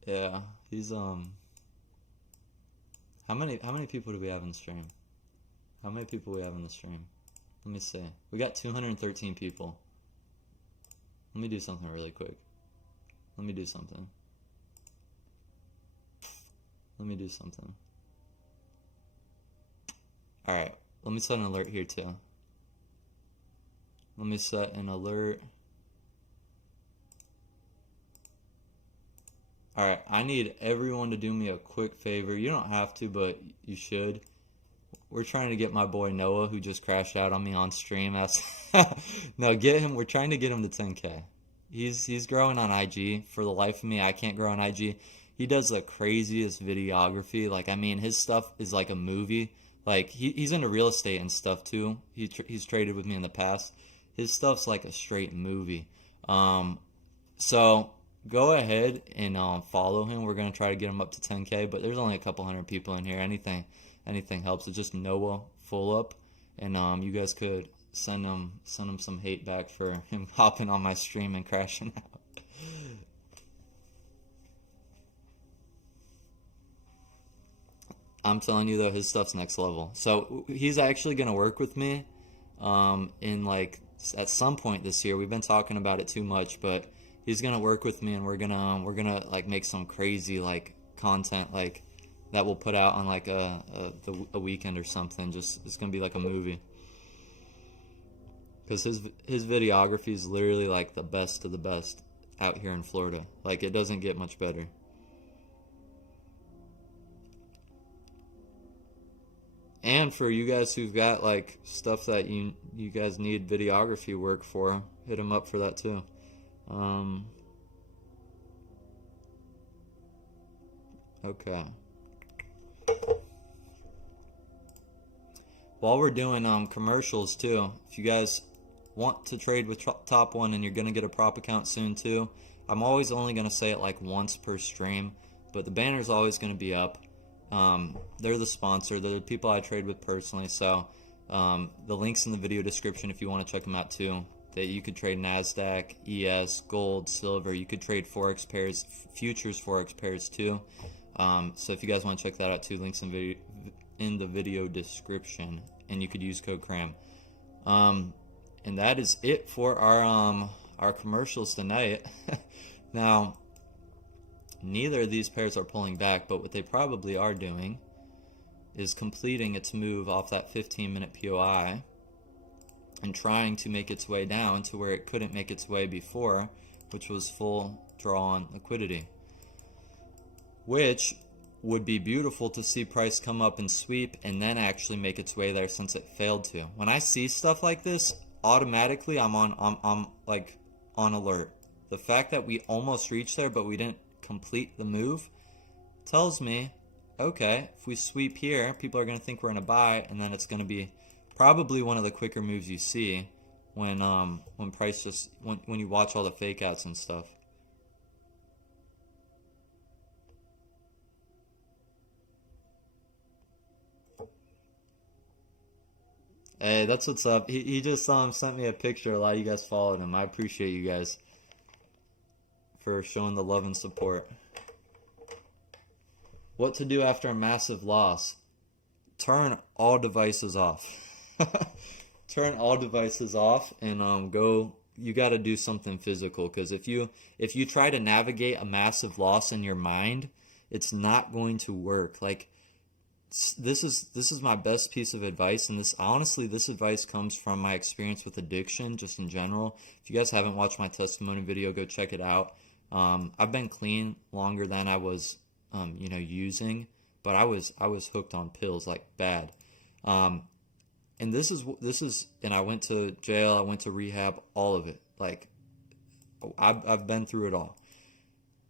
Yeah, he's how many people do we have in the stream? How many people we have in the stream? Let me see. We got 213 people. Let me do something really quick. Let me do something. Alright, let me set an alert here too. Let me set an alert. Alright, I need everyone to do me a quick favor. You don't have to, but you should. We're trying to get my boy Noah, who just crashed out on me on stream. No, get him. We're trying to get him to 10K. He's growing on IG. For the life of me, I can't grow on IG. He does the craziest videography. Like, I mean, his stuff is like a movie. Like, he's into real estate and stuff too. He's traded with me in the past. His stuff's like a straight movie. So go ahead and follow him. We're gonna try to get him up to 10K, but there's only a couple hundred people in here. Anything helps. It's just Noah full up, and you guys could send him some hate back for him hopping on my stream and crashing out. I'm telling you though, his stuff's next level. So he's actually gonna work with me in like at some point this year. We've been talking about it too much, but he's gonna work with me, and we're gonna like make some crazy like content like that we'll put out on like a weekend or something. Just it's gonna be like a movie, because his videography is literally like the best of the best out here in Florida. Like, it doesn't get much better. And for you guys who've got like stuff that you guys need videography work for, hit him up for that too. Okay. While we're doing commercials too, if you guys want to trade with Top One and you're gonna get a prop account soon too, I'm always only gonna say it like once per stream, but the banner's always gonna be up. They're the sponsor. They're the people I trade with personally. So the link's in the video description if you want to check them out too. That you could trade NASDAQ, ES, gold, silver. You could trade forex pairs, futures forex pairs too. So if you guys want to check that out too, links in the video description, and you could use code CRAM. And that is it for our commercials tonight. Now, neither of these pairs are pulling back, but what they probably are doing is completing its move off that 15-minute POI. and trying to make its way down to where it couldn't make its way before, which was full draw on liquidity, which would be beautiful to see price come up and sweep and then actually make its way there, since it failed to. When I see stuff like this, automatically I'm like on alert. The fact that we almost reached there but we didn't complete the move tells me, okay, if we sweep here, people are going to think we're in a buy, and then it's going to be probably one of the quicker moves you see when price just when you watch all the fake outs and stuff. Hey, that's what's up. He just sent me a picture. A lot of you guys followed him. I appreciate you guys for showing the love and support. What to do after a massive loss? Turn all devices off. Turn all devices off and go. You got to do something physical, because if you try to navigate a massive loss in your mind, it's not going to work. Like, this is my best piece of advice, and this advice comes from my experience with addiction just in general. If you guys haven't watched my testimony video, go check it out. I've been clean longer than I was using, but I was hooked on pills like bad. And this is and I went to jail, I went to rehab, all of it. Like, I've been through it all.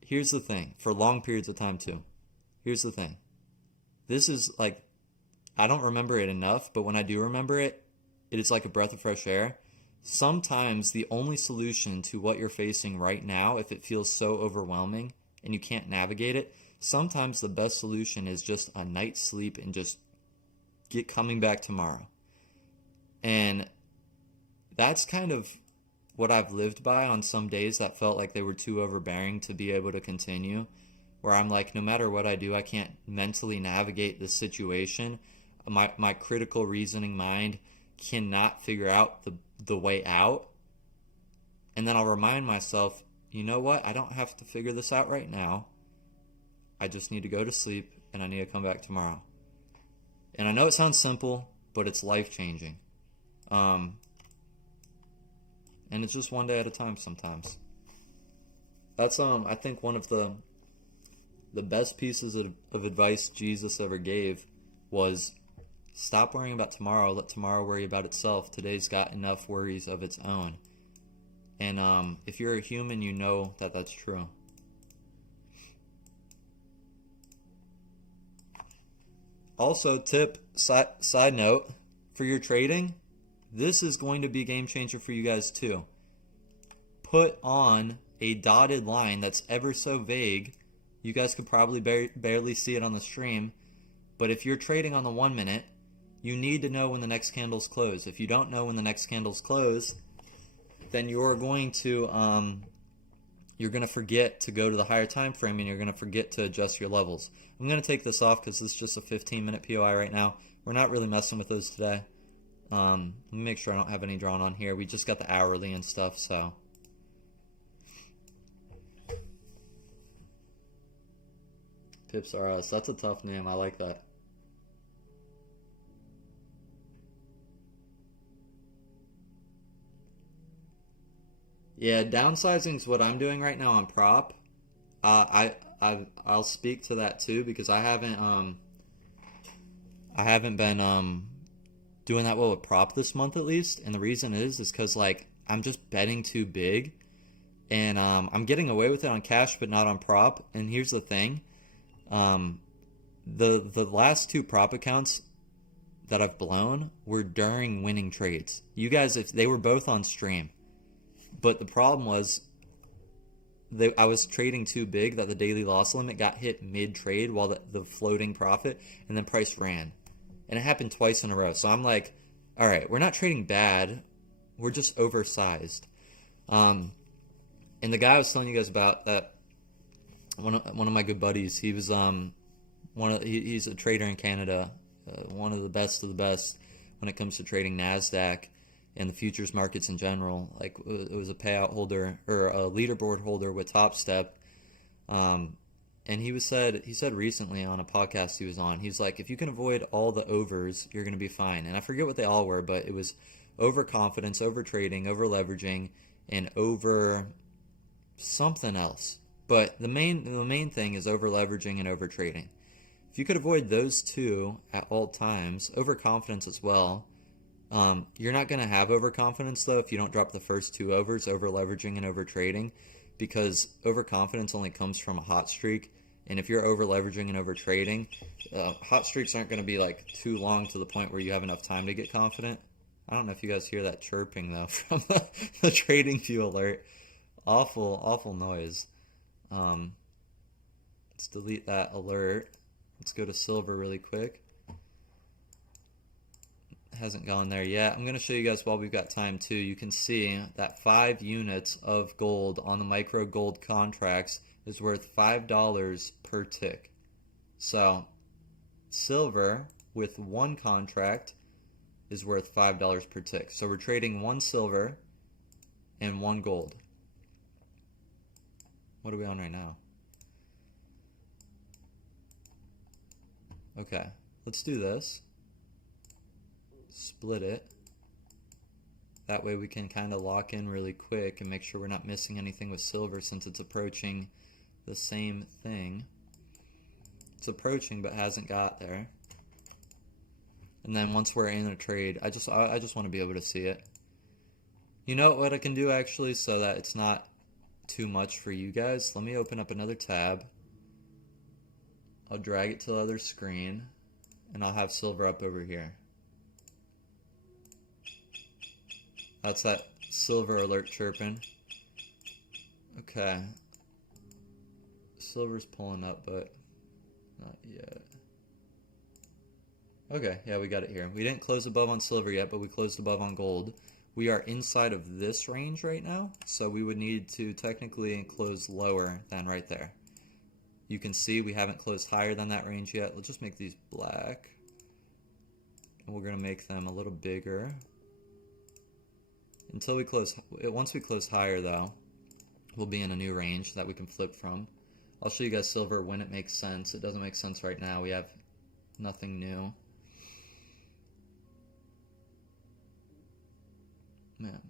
Here's the thing, for long periods of time too. Here's the thing. This is like, I don't remember it enough, but when I do remember it, it is like a breath of fresh air. Sometimes the only solution to what you're facing right now, if it feels so overwhelming and you can't navigate it, sometimes the best solution is just a night's sleep and just coming back tomorrow. And that's kind of what I've lived by on some days that felt like they were too overbearing to be able to continue, where I'm like, no matter what I do, I can't mentally navigate the situation. My critical reasoning mind cannot figure out the way out. And then I'll remind myself, you know what? I don't have to figure this out right now. I just need to go to sleep, and I need to come back tomorrow. And I know it sounds simple, but it's life-changing. And it's just one day at a time sometimes. That's I think one of the best pieces of advice Jesus ever gave was, stop worrying about tomorrow, let tomorrow worry about itself. Today's got enough worries of its own. And if you're a human, you know that that's true. Also, side note, for your trading, this is going to be a game changer for you guys too. Put on a dotted line that's ever so vague. You guys could probably barely see it on the stream, but if you're trading on the 1 minute, you need to know when the next candles close. If you don't know when the next candles close, then you're going to forget to go to the higher time frame, and you're going to forget to adjust your levels. I'm going to take this off because this is just a 15-minute POI right now. We're not really messing with those today. Let me make sure I don't have any drawn on here. We just got the hourly and stuff, so. Pips R Us. That's a tough name. I like that. Yeah, downsizing is what I'm doing right now on prop. I'll speak to that too, because I haven't been doing that well with prop this month at least, and the reason is because like I'm just betting too big, and I'm getting away with it on cash but not on prop. And here's the thing, the last two prop accounts that I've blown were during winning trades. You guys, if they were both on stream. But the problem was I was trading too big that the daily loss limit got hit mid-trade while the floating profit, and then price ran. And it happened twice in a row. So I'm like, all right, we're not trading bad. We're just oversized. And the guy I was telling you guys about, that one of my good buddies, he was he's a trader in Canada, one of the best when it comes to trading NASDAQ and the futures markets in general. Like, it was a payout holder or a leaderboard holder with Top Step. And he said recently on a podcast he was on, he's like, if you can avoid all the overs, you're going to be fine. And I forget what they all were, but it was overconfidence, over trading, over leveraging, and over something else. But the main thing is over leveraging and over trading. If you could avoid those two at all times, overconfidence as well. You're not going to have overconfidence though if you don't drop the first two overs, over leveraging and over trading, because overconfidence only comes from a hot streak. And if you're over leveraging and over trading, hot streaks aren't going to be like too long to the point where you have enough time to get confident. I don't know if you guys hear that chirping though from the trading view alert. Awful noise. Let's delete that alert. Let's go to silver really quick. Hasn't gone there yet. I'm going to show you guys while we've got time too. You can see that 5 units of gold on the micro gold contracts is worth $5 per tick. So silver with 1 contract is worth $5 per tick. So we're trading 1 silver and 1 gold. What are we on right now? Okay, let's do this. Split it. That way we can kind of lock in really quick and make sure we're not missing anything with silver, since it's approaching the same thing. It's approaching but hasn't got there. And then once we're in a trade, I just want to be able to see it. You know what I can do actually, so that it's not too much for you guys? Let me open up another tab. I'll drag it to the other screen and I'll have silver up over here. That's that silver alert chirping. Okay. Silver's pulling up, but not yet. Okay, yeah, we got it here. We didn't close above on silver yet, but we closed above on gold. We are inside of this range right now, so we would need to technically close lower than right there. You can see we haven't closed higher than that range yet. We'll just make these black. And we're going to make them a little bigger. Until we close, once we close higher though, we'll be in a new range that we can flip from. I'll show you guys silver when it makes sense. It doesn't make sense right now. We have nothing new. Man.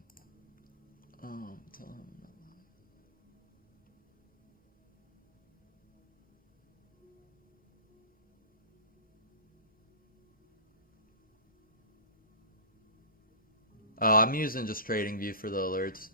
I'm using just TradingView for the alerts.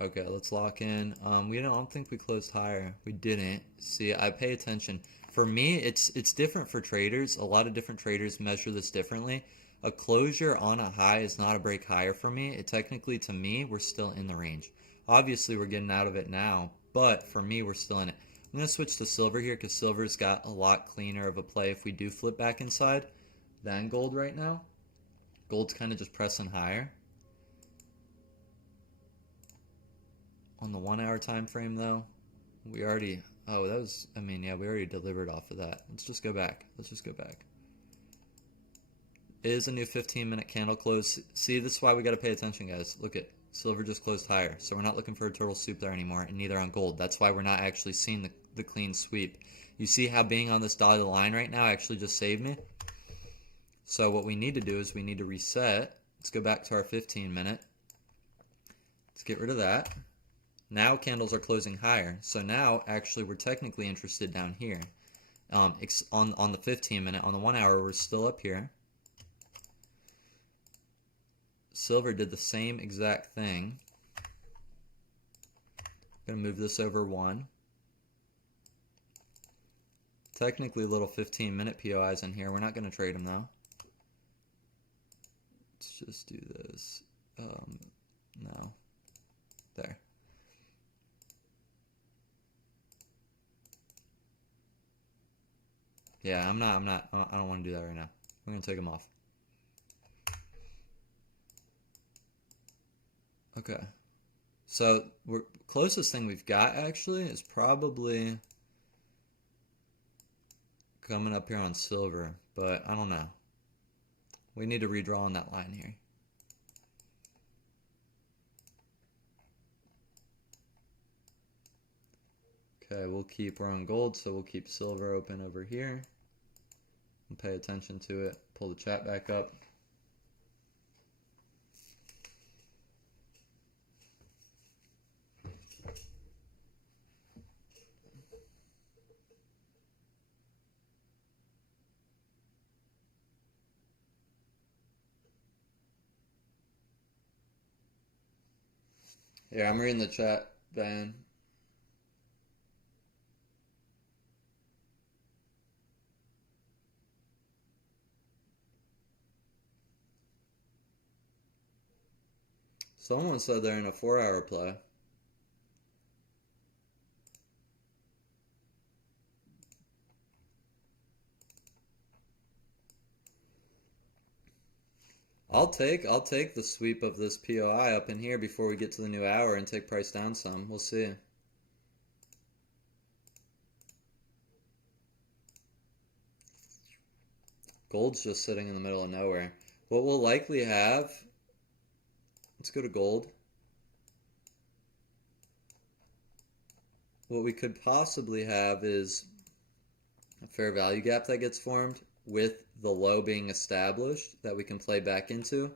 Okay, let's lock in. I don't think we closed higher. We didn't. See, I pay attention. For me, it's different for traders. A lot of different traders measure this differently. A closure on a high is not a break higher for me. It technically, to me, we're still in the range. Obviously, we're getting out of it now, but for me, we're still in it. I'm going to switch to silver here because silver's got a lot cleaner of a play if we do flip back inside than gold right now. Gold's kind of just pressing higher. On the 1 hour time frame though, we already, we already delivered off of that. Let's just go back. It is a new 15-minute candle close. See, this is why we got to pay attention, guys. Look at silver just closed higher, so we're not looking for a total sweep there anymore, and neither on gold. That's why we're not actually seeing the clean sweep. You see how being on this dotted line right now actually just saved me? So what we need to do is we need to reset. Let's go back to our 15-minute. Let's get rid of that. Now candles are closing higher, so now actually we're technically interested down here. On the 15-minute, on the 1 hour, we're still up here. Silver did the same exact thing. I'm going to move this over 1. Technically little 15-minute POIs in here. We're not going to trade them though. Let's just do this. No. There. Yeah, I don't want to do that right now. We're going to take them off. Okay. So, closest thing we've got actually is probably coming up here on silver, but I don't know. We need to redraw on that line here. Okay, we're on gold, so we'll keep silver open over here and pay attention to it. Pull the chat back up. Yeah, I'm reading the chat, Ben. Someone said they're in a 4-hour play. I'll take the sweep of this POI up in here before we get to the new hour and take price down some. We'll see. Gold's just sitting in the middle of nowhere. What we'll likely have, let's go to gold. What we could possibly have is a fair value gap that gets formed with the low being established that we can play back into.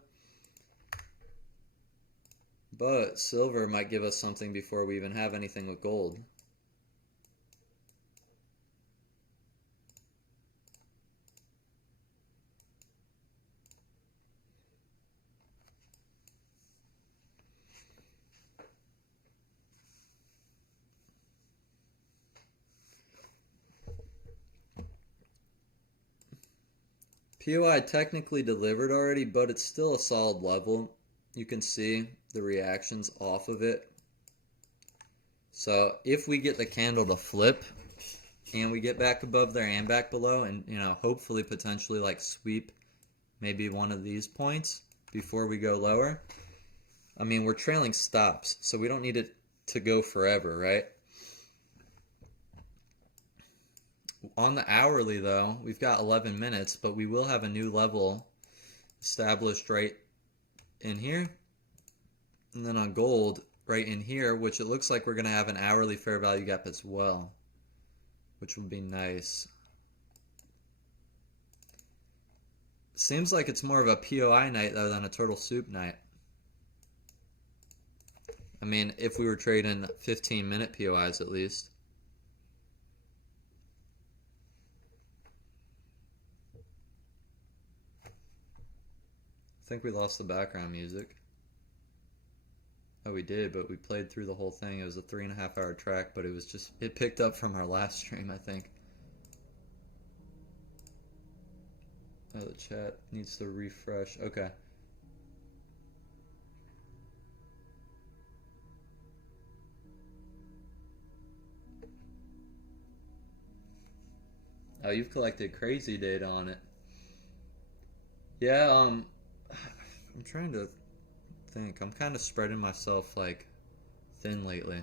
But silver might give us something before we even have anything with gold. POI technically delivered already, but it's still a solid level. You can see the reactions off of it. So if we get the candle to flip and we get back above there and back below and, you know, hopefully potentially like sweep maybe one of these points before we go lower. I mean, we're trailing stops, so we don't need it to go forever, right? On the hourly, though, we've got 11 minutes, but we will have a new level established right in here. And then on gold, right in here, which it looks like we're going to have an hourly fair value gap as well, which would be nice. Seems like it's more of a POI night, though, than a turtle soup night. I mean, if we were trading 15-minute POIs at least. I think we lost the background music. Oh, we did, but we played through the whole thing. It was a 3.5-hour track, but it was just, it picked up from our last stream, I think. Oh, the chat needs to refresh. Okay. Oh, you've collected crazy data on it. Yeah, I'm trying to think. I'm kind of spreading myself like thin lately.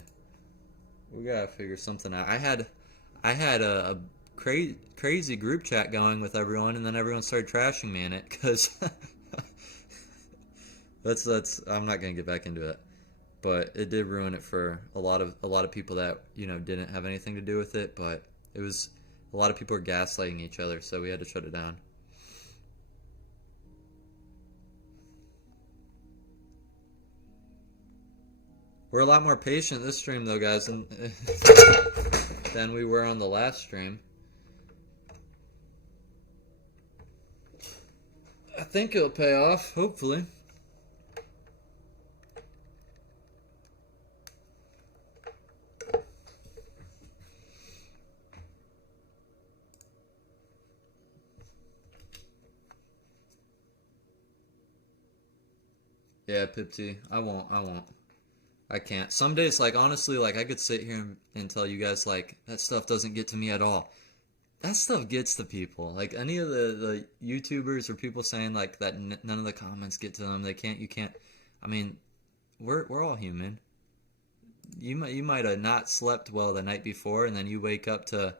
We gotta figure something out. I had a crazy group chat going with everyone, and then everyone started trashing me in it because that's I'm not gonna get back into it, but it did ruin it for a lot of people that, you know, didn't have anything to do with it. But it was a lot of people were gaslighting each other, so we had to shut it down. We're a lot more patient this stream, though, guys, than we were on the last stream. I think it'll pay off, hopefully. Yeah, Pipti, I won't. I can't. Some days, like, honestly, like, I could sit here and tell you guys, like, that stuff doesn't get to me at all. That stuff gets to people. Like, any of the YouTubers or people saying, like, that none of the comments get to them, you can't. I mean, we're all human. You might have not slept well the night before, and then you wake up to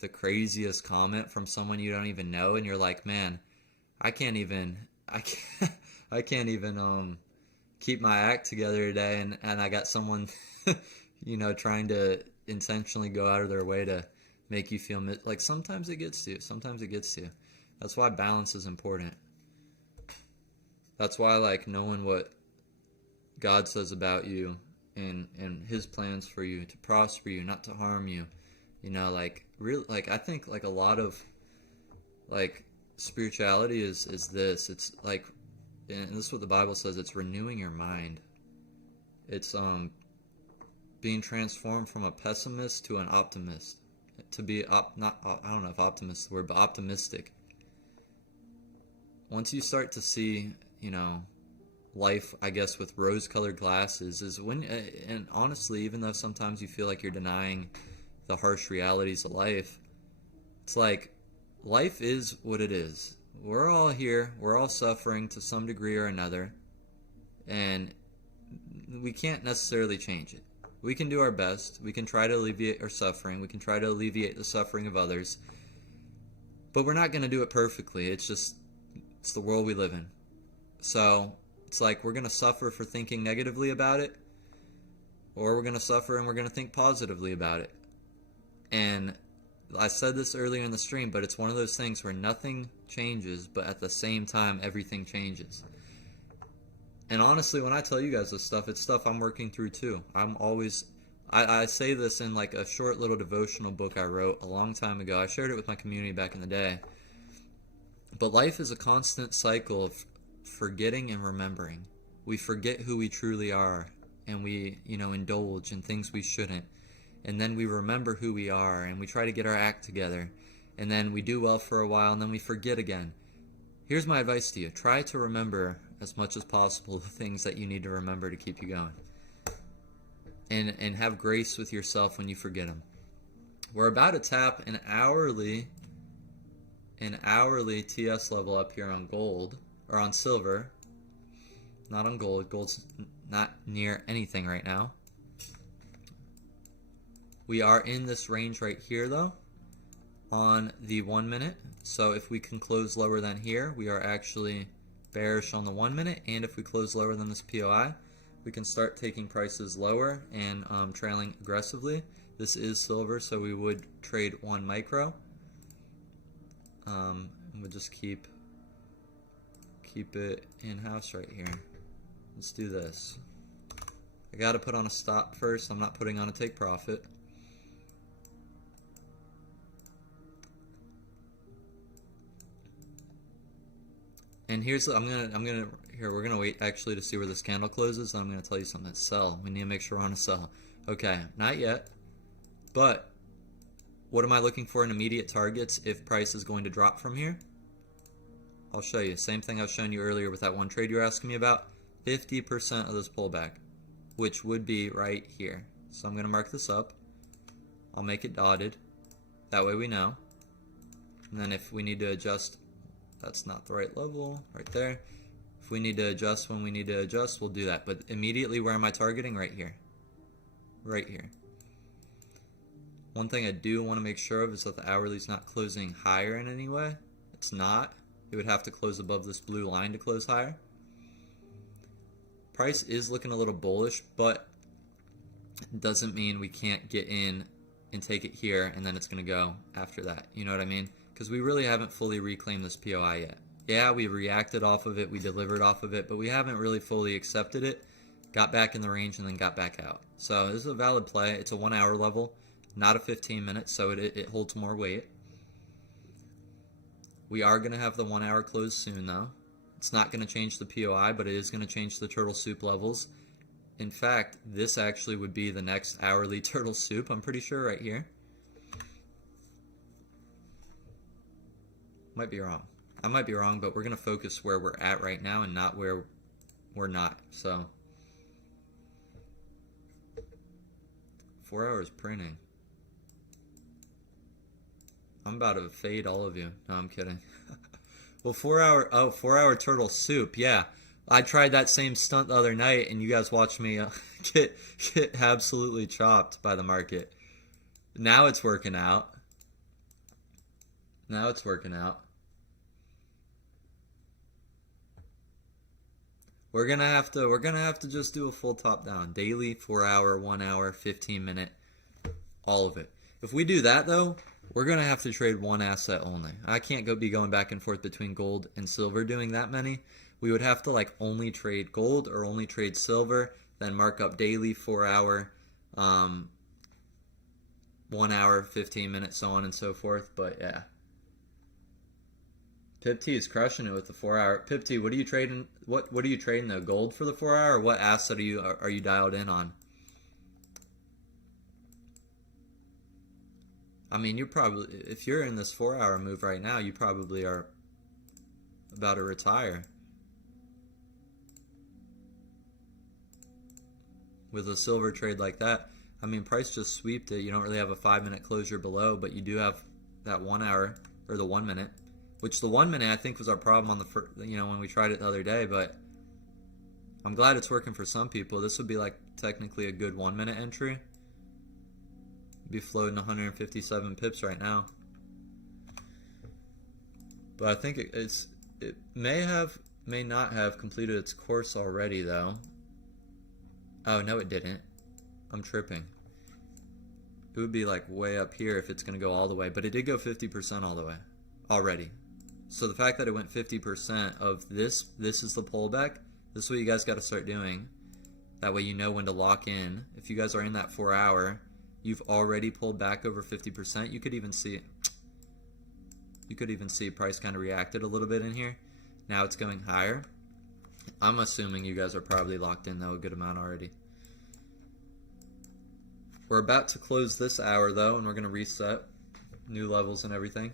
the craziest comment from someone you don't even know, and you're like, man, I can't even keep my act together today, and I got someone you know, trying to intentionally go out of their way to make you feel like sometimes it gets to you. Sometimes it gets to you. That's why balance is important. That's why I like knowing what God says about you and his plans for you to prosper you, not to harm you. You know, like real like I think like a lot of like spirituality is this. It's like, and this is what the Bible says, it's renewing your mind. It's being transformed from a pessimist to an optimist. To be I don't know if optimist is the word, but optimistic. Once you start to see, you know, life, I guess, with rose-colored glasses, is when, and honestly, even though sometimes you feel like you're denying the harsh realities of life, it's like life is what it is. We're all here. We're all suffering to some degree or another, and we can't necessarily change it. We can do our best. We can try to alleviate our suffering. We can try to alleviate the suffering of others, but we're not going to do it perfectly. It's the world we live in. So it's like we're going to suffer for thinking negatively about it, or we're going to suffer and we're going to think positively about it. And I said this earlier in the stream, but it's one of those things where nothing changes, but at the same time, everything changes. And honestly, when I tell you guys this stuff, it's stuff I'm working through too. I say this in like a short little devotional book I wrote a long time ago. I shared it with my community back in the day. But life is a constant cycle of forgetting and remembering. We forget who we truly are, and we, you know, indulge in things we shouldn't. And then we remember who we are, and we try to get our act together. And then we do well for a while, and then we forget again. Here's my advice to you. Try to remember as much as possible the things that you need to remember to keep you going. And have grace with yourself when you forget them. We're about to tap an hourly TS level up here on gold, or on silver, not on gold. Gold's not near anything right now. We are in this range right here though, on the 1 minute. So if we can close lower than here, we are actually bearish on the 1 minute, and if we close lower than this POI, we can start taking prices lower and trailing aggressively. This is silver, so we would trade 1 micro. We'll just keep it in-house right here. Let's do this. I gotta put on a stop first. I'm not putting on a take profit. And here's we're gonna wait actually to see where this candle closes, and I'm gonna tell you something. Sell. We need to make sure we're on a sell. Okay, not yet. But what am I looking for in immediate targets if price is going to drop from here? I'll show you. Same thing I was showing you earlier with that one trade you were asking me about. 50% of this pullback, which would be right here. So I'm going to mark this up. I'll make it dotted. That way we know. And then if we need to adjust, that's not the right level, right there. If we need to adjust when we need to adjust, we'll do that. But immediately, where am I targeting? Right here. Right here. One thing I do want to make sure of is that the hourly is not closing higher in any way. It's not. It would have to close above this blue line to close higher. Price is looking a little bullish, but it doesn't mean we can't get in and take it here, and then it's going to go after that. You know what I mean? Because we really haven't fully reclaimed this POI yet. Yeah, we reacted off of it, we delivered off of it, but we haven't really fully accepted it, got back in the range, and then got back out. So this is a valid play. It's a 1 hour level, not a 15 minute, so it holds more weight. We are going to have the 1 hour close soon though. It's not going to change the POI, but it is going to change the turtle soup levels. In fact, this actually would be the next hourly turtle soup, I'm pretty sure, right here. Might be wrong. I might be wrong, but we're going to focus where we're at right now and not where we're not. So 4 hours printing. I'm about to fade all of you. No, I'm kidding. Well, 4 hour turtle soup. Yeah, I tried that same stunt the other night, and you guys watched me get absolutely chopped by the market. Now it's working out. Now it's working out. We're gonna have to just do a full top down daily, 4 hour, 1 hour, 15 minute. all of it. If we do that though, we're gonna have to trade one asset only. I can't be going back and forth between gold and silver doing that many. We would have to like only trade gold or only trade silver, then mark up daily, 4 hour, 1 hour, 15 minutes, so on and so forth. But yeah. Pip T is crushing it with the 4 hour. Pip T, what are you trading? What are you trading though? Gold for the 4 hour, or what asset are you dialed in on? I mean, you probably, if you're in this 4 hour move right now, you probably are about to retire. With a silver trade like that, I mean, price just sweeped it. You don't really have a 5-minute closure below, but you do have that 1 hour, or the 1 minute, which the 1 minute I think was our problem on the first, when we tried it the other day. But I'm glad it's working for some people. This would be like technically a good 1 minute entry. Be floating 157 pips right now. But I think it may not have completed its course already though. Oh no, it didn't. I'm tripping. It would be like way up here if it's going to go all the way, but it did go 50% all the way already. So the fact that it went 50% of this is the pullback. This is what you guys got to start doing. That way you know when to lock in. If you guys are in that 4 hour, you've already pulled back over 50%. You could even see price kind of reacted a little bit in here. Now it's going higher. I'm assuming you guys are probably locked in though a good amount already. We're about to close this hour though, and we're going to reset new levels and everything.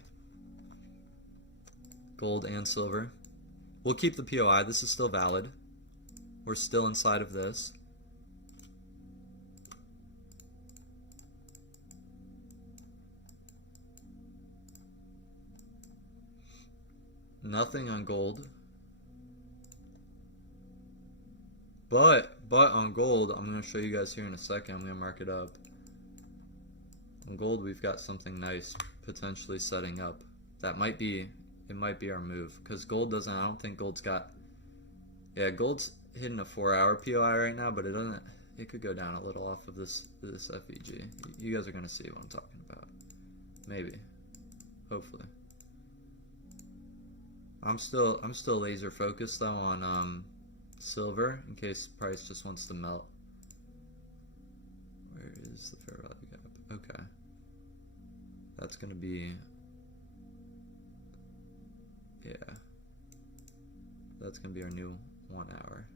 Gold and silver. We'll keep the POI. This is still valid. We're still inside of this. Nothing on gold. But on gold, I'm going to show you guys here in a second. I'm going to mark it up. On gold, we've got something nice potentially setting up. It might be our move. Because gold doesn't, I don't think gold's got, yeah, gold's hitting a 4 hour POI right now, but it could go down a little off of this FVG. You guys are going to see what I'm talking about. Maybe. Hopefully. I'm still laser focused though on silver in case price just wants to melt. Where is the fair value gap? Okay. That's going to be, yeah. That's going to be our new 1 hour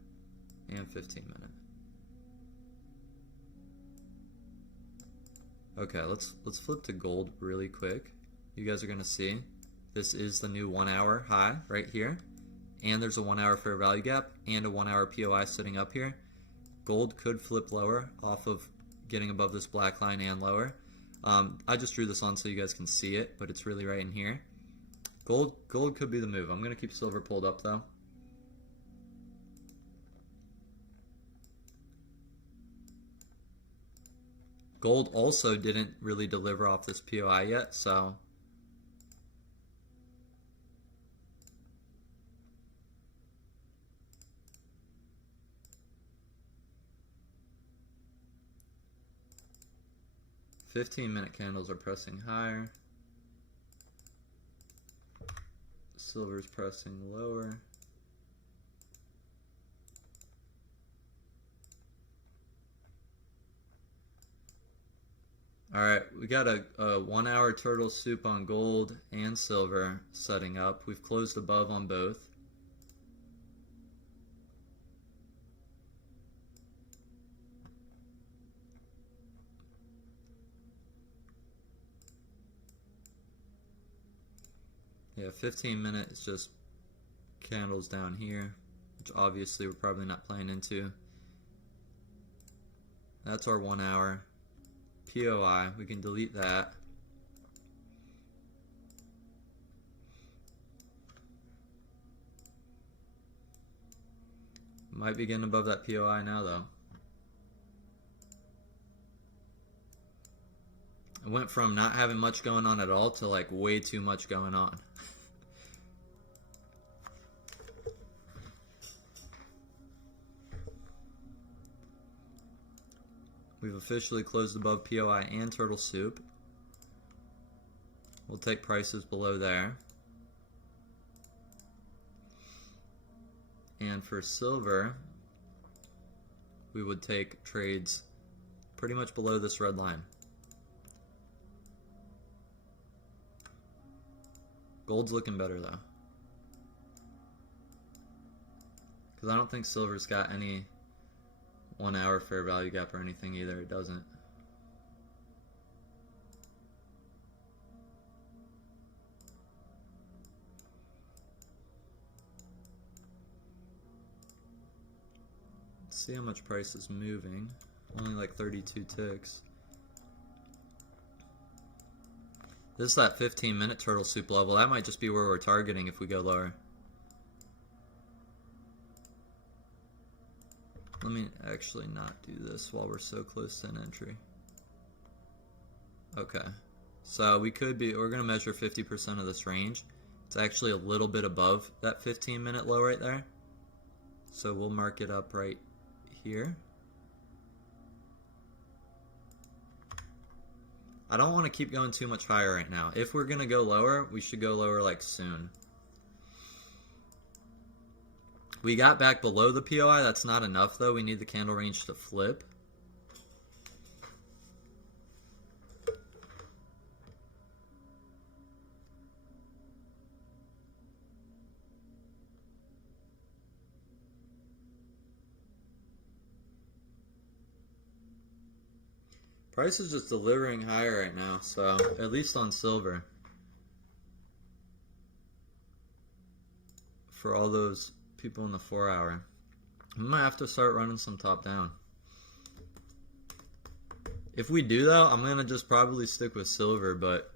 and 15 minute. Okay, let's flip to gold really quick. You guys are going to see this is the new 1 hour high right here. And there's a 1 hour fair value gap and a 1 hour POI sitting up here. Gold could flip lower off of getting above this black line and lower. I just drew this on so you guys can see it, but it's really right in here. Gold could be the move. I'm going to keep silver pulled up though. Gold also didn't really deliver off this POI yet, so $15-minute candles are pressing higher. Silver's pressing lower. Alright, we got a 1 hour turtle soup on gold and silver setting up. We've closed above on both. Yeah, 15-minute is just candles down here, which obviously we're probably not playing into. That's our 1 hour POI. We can delete that. Might be getting above that POI now though. It went from not having much going on at all to like way too much going on. We've officially closed above POI and turtle soup. We'll take prices below there. And for silver, we would take trades pretty much below this red line. Gold's looking better though, because I don't think silver's got any 1 hour fair value gap or anything either. It doesn't. Let's see how much price is moving. Only like 32 ticks. This is that 15-minute turtle soup level. That might just be where we're targeting if we go lower. Let me actually not do this while we're so close to an entry. Okay, so we're gonna measure 50% of this range. It's actually a little bit above that 15-minute low right there. So we'll mark it up right here. I don't want to keep going too much higher right now. If we're gonna go lower, we should go lower like soon. We got back below the POI. That's not enough though. We need the candle range to flip. Price is just delivering higher right now, so at least on silver. For all those people in the 4 hour. I might have to start running some top down. If we do though, I'm gonna just probably stick with silver, but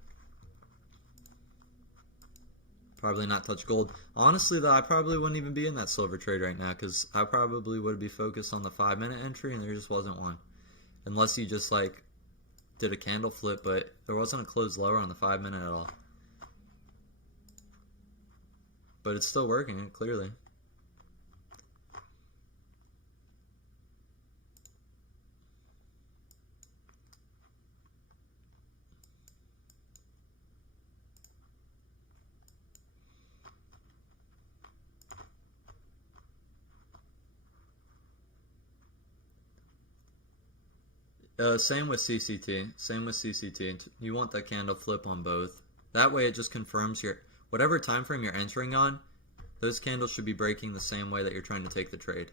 probably not touch gold. Honestly though, I probably wouldn't even be in that silver trade right now, because I probably would be focused on the 5-minute entry and there just wasn't one. Unless you just like did a candle flip, but there wasn't a close lower on the 5-minute at all. But it's still working, clearly. Same with CCT. Same with CCT. You want that candle flip on both. That way it just confirms whatever time frame you're entering on, those candles should be breaking the same way that you're trying to take the trade.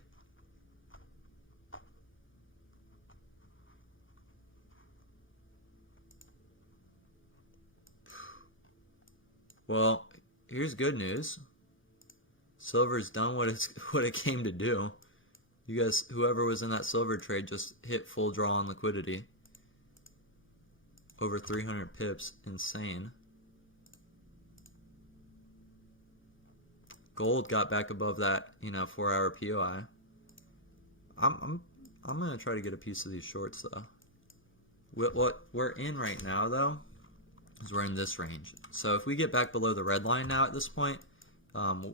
Well, here's good news. Silver's done what it came to do. You guys, whoever was in that silver trade just hit full draw on liquidity. Over 300 pips, insane. Gold got back above that, 4 hour POI. I'm gonna try to get a piece of these shorts though. What we're in right now though is we're in this range. So if we get back below the red line now at this point,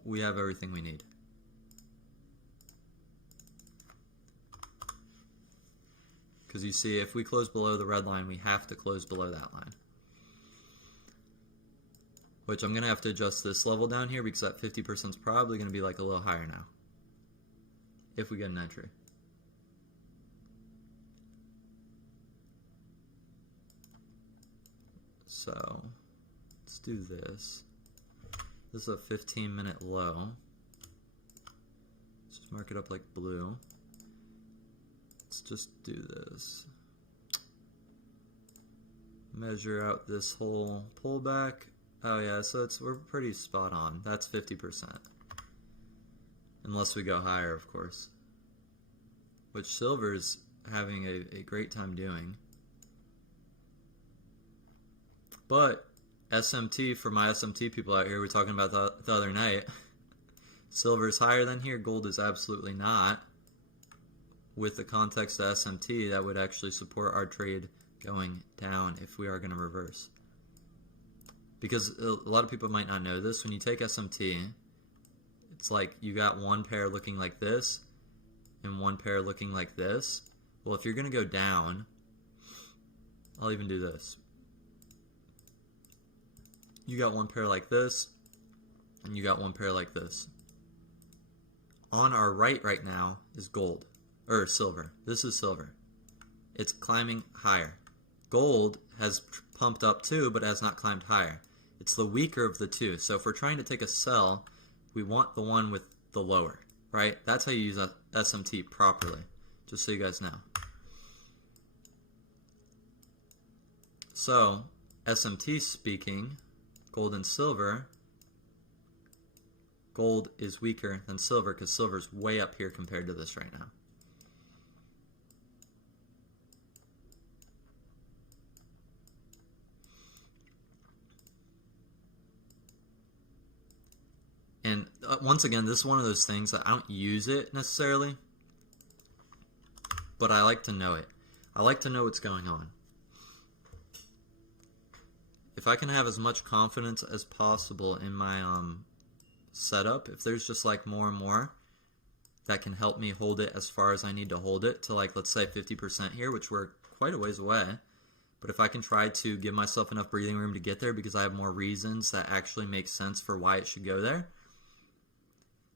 we have everything we need. Because you see, if we close below the red line, we have to close below that line. Which I'm going to have to adjust this level down here because that 50% is probably going to be like a little higher now. If we get an entry. So, let's do this. This is a 15-minute low. Let's just mark it up like blue. Let's just do this. Measure out this whole pullback. Oh yeah, so we're pretty spot on. That's 50%. Unless we go higher, of course. Which silver's having a great time doing. But SMT, for my SMT people out here, we're talking about the other night. Silver is higher than here, gold is absolutely not. With the context of SMT, that would actually support our trade going down if we are going to reverse. Because a lot of people might not know this, when you take SMT, it's like you got one pair looking like this and one pair looking like this. Well, if you're going to go down, I'll even do this. You got one pair like this, and you got one pair like this. On our right now is gold, or silver. This is silver. It's climbing higher. Gold has pumped up too, but has not climbed higher. It's the weaker of the two. So if we're trying to take a sell, we want the one with the lower, right? That's how you use a SMT properly, just so you guys know. So, SMT speaking, gold and silver, gold is weaker than silver because silver's way up here compared to this right now. And once again, this is one of those things that I don't use it necessarily, but I like to know it. I like to know what's going on. If I can have as much confidence as possible in my setup, if there's just like more and more that can help me hold it as far as I need to hold it to, like, let's say 50% here, which we're quite a ways away. But if I can try to give myself enough breathing room to get there because I have more reasons that actually make sense for why it should go there.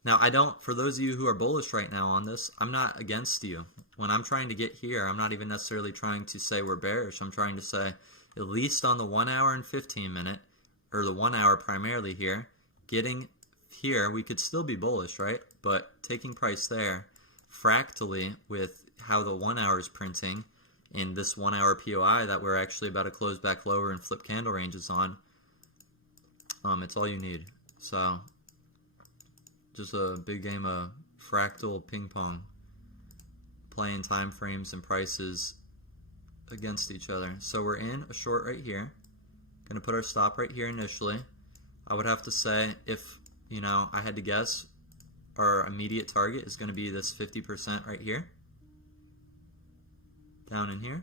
Now, for those of you who are bullish right now on this, I'm not against you. When I'm trying to get here, I'm not even necessarily trying to say we're bearish. I'm trying to say, at least on the 1 hour and 15 minute, or the 1 hour primarily here, getting here, we could still be bullish, right? But taking price there, fractally with how the 1 hour is printing in this 1 hour POI that we're actually about to close back lower and flip candle ranges on, it's all you need. So, just a big game of fractal ping pong, playing time frames and prices against each other. So we're in a short right here. Going to put our stop right here initially. I would have to say, if I had to guess, our immediate target is going to be this 50% right here, down in here.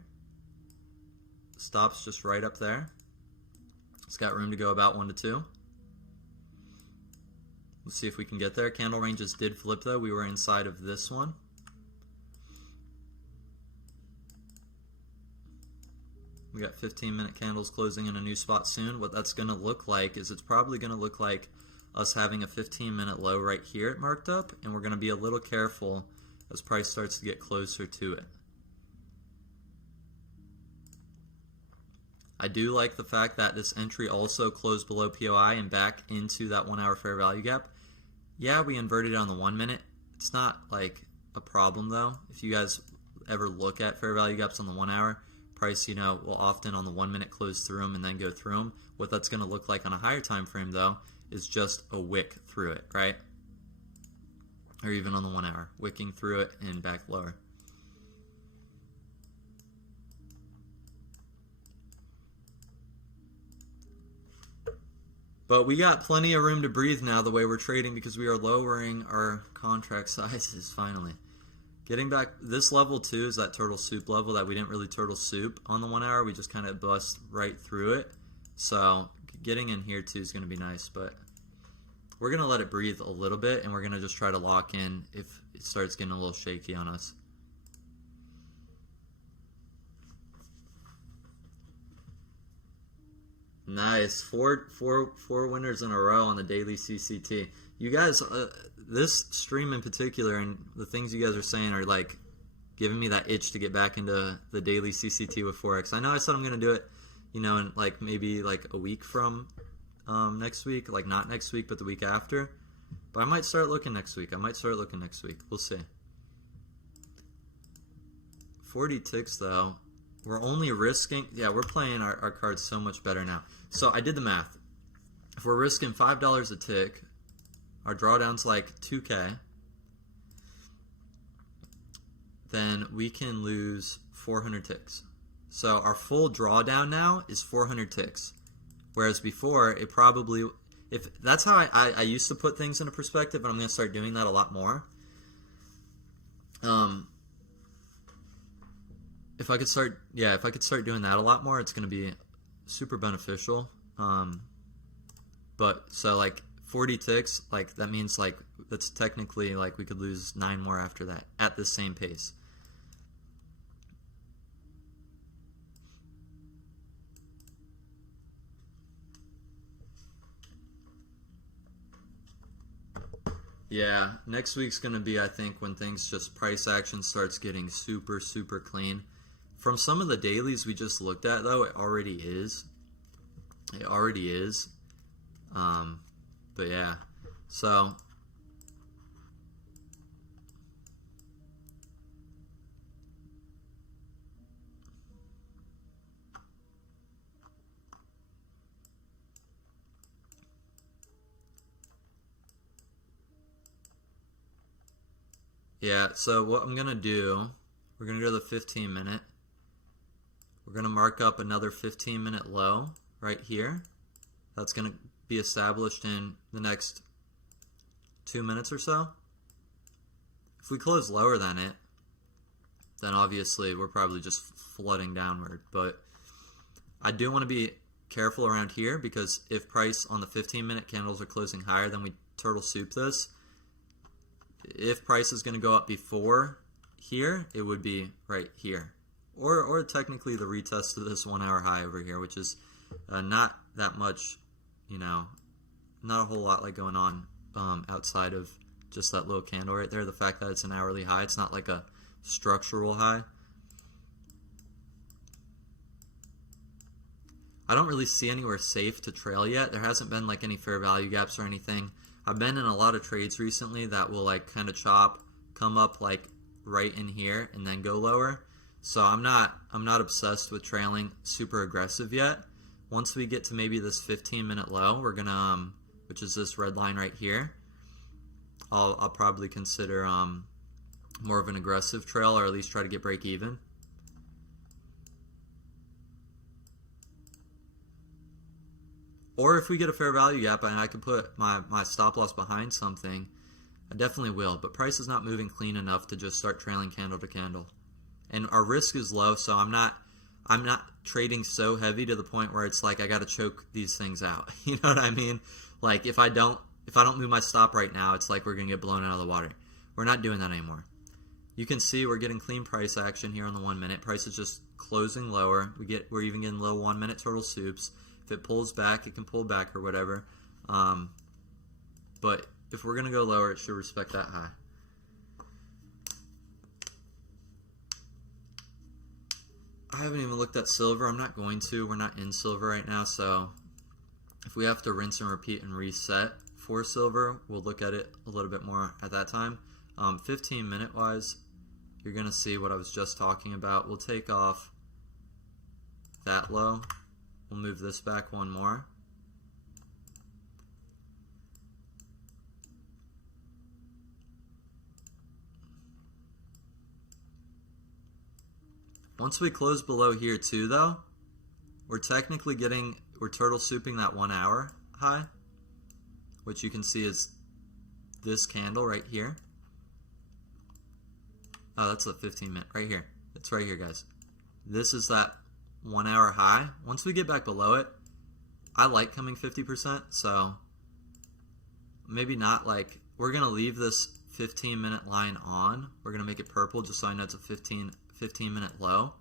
Stop's just right up there. It's got room to go about 1 to 2. Let's see if we can get there. Candle ranges did flip though. We were inside of this one. We got 15-minute candles closing in a new spot soon. What that's going to look like is it's probably going to look like us having a 15-minute low right here marked up, and we're going to be a little careful as price starts to get closer to it. I do like the fact that this entry also closed below POI and back into that 1 hour fair value gap. Yeah, we inverted it on the 1 minute. It's not like a problem though. If you guys ever look at fair value gaps on the 1 hour, price, will often on the 1 minute close through them and then go through them. What that's going to look like on a higher time frame though is just a wick through it, right? Or even on the 1 hour, wicking through it and back lower. But we got plenty of room to breathe now the way we're trading because we are lowering our contract sizes finally. Getting back, this level 2 is that turtle soup level that we didn't really turtle soup on the 1 hour. We just kind of bust right through it. So getting in here too is going to be nice, but we're going to let it breathe a little bit and we're going to just try to lock in if it starts getting a little shaky on us. Nice. Four winners in a row on the daily CCT. You guys, this stream in particular and the things you guys are saying are like giving me that itch to get back into the daily CCT with Forex. I know I said I'm going to do it, in like maybe like a week from next week, like not next week, but the week after. But I might start looking next week. We'll see. 40 ticks though. We're only risking, we're playing our cards so much better now. So I did the math. If we're risking $5 a tick, our drawdown's like 2K, then we can lose 400 ticks. So our full drawdown now is 400 ticks. Whereas before, it probably, that's how I used to put things into perspective, and I'm going to start doing that a lot more. If I could start doing that a lot more, it's going to be super beneficial. But so like 40 ticks, like that means like that's technically like we could lose 9 more after that at the same pace. Yeah, next week's going to be, I think, when things just price action starts getting super, super clean. From some of the dailies we just looked at, though, it already is. It already is. But yeah, so yeah, so what I'm going to do, we're going to go to the 15 minute. We're going to mark up another 15-minute low right here. That's going to be established in the next 2 minutes or so. If we close lower than it, then obviously we're probably just flooding downward. But I do want to be careful around here, because if price on the 15-minute candles are closing higher, then we turtle soup this. If price is going to go up before here, it would be right here. Or technically the retest of this 1 hour high over here, which is not that much, not a whole lot like going on outside of just that little candle right there. The fact that it's an hourly high, it's not like a structural high. I don't really see anywhere safe to trail yet. There hasn't been like any fair value gaps or anything. I've been in a lot of trades recently that will like kind of chop, come up like right in here and then go lower. So I'm not obsessed with trailing super aggressive yet. Once we get to maybe this 15-minute low, we're gonna which is this red line right here, I'll probably consider more of an aggressive trail, or at least try to get break even. Or if we get a fair value gap and I can put my stop loss behind something, I definitely will. But price is not moving clean enough to just start trailing candle to candle. And our risk is low, so I'm not trading so heavy to the point where it's like I got to choke these things out. You know what I mean? Like if I don't move my stop right now, it's like we're going to get blown out of the water. We're not doing that anymore. You can see we're getting clean price action here on the 1 minute. Price is just closing lower. We're even getting low 1 minute turtle soups. If it pulls back, it can pull back or whatever. But if we're going to go lower, it should respect that high. I haven't even looked at silver. I'm not going to. We're not in silver right now, so if we have to rinse and repeat and reset for silver, we'll look at it a little bit more at that time. 15-minute wise, you're going to see what I was just talking about. We'll take off that low. We'll move this back one more. Once we close below here too, though, we're technically we're turtle souping that 1 hour high, which you can see is this candle right here. Oh, that's the 15-minute right here. It's right here, guys. This is that 1 hour high. Once we get back below it, I like coming 50%, so maybe not like, we're going to leave this 15-minute line on. We're going to make it purple just so I know it's a 15-minute low.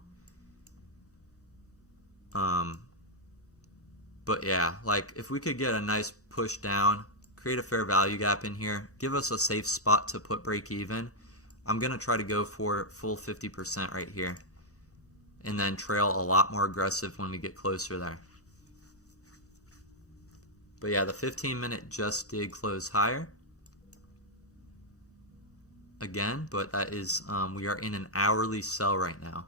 But yeah, like if we could get a nice push down, create a fair value gap in here, give us a safe spot to put break even, I'm going to try to go for full 50% right here, and then trail a lot more aggressive when we get closer there. But yeah, the 15-minute just did close higher again, but that is, we are in an hourly sell right now.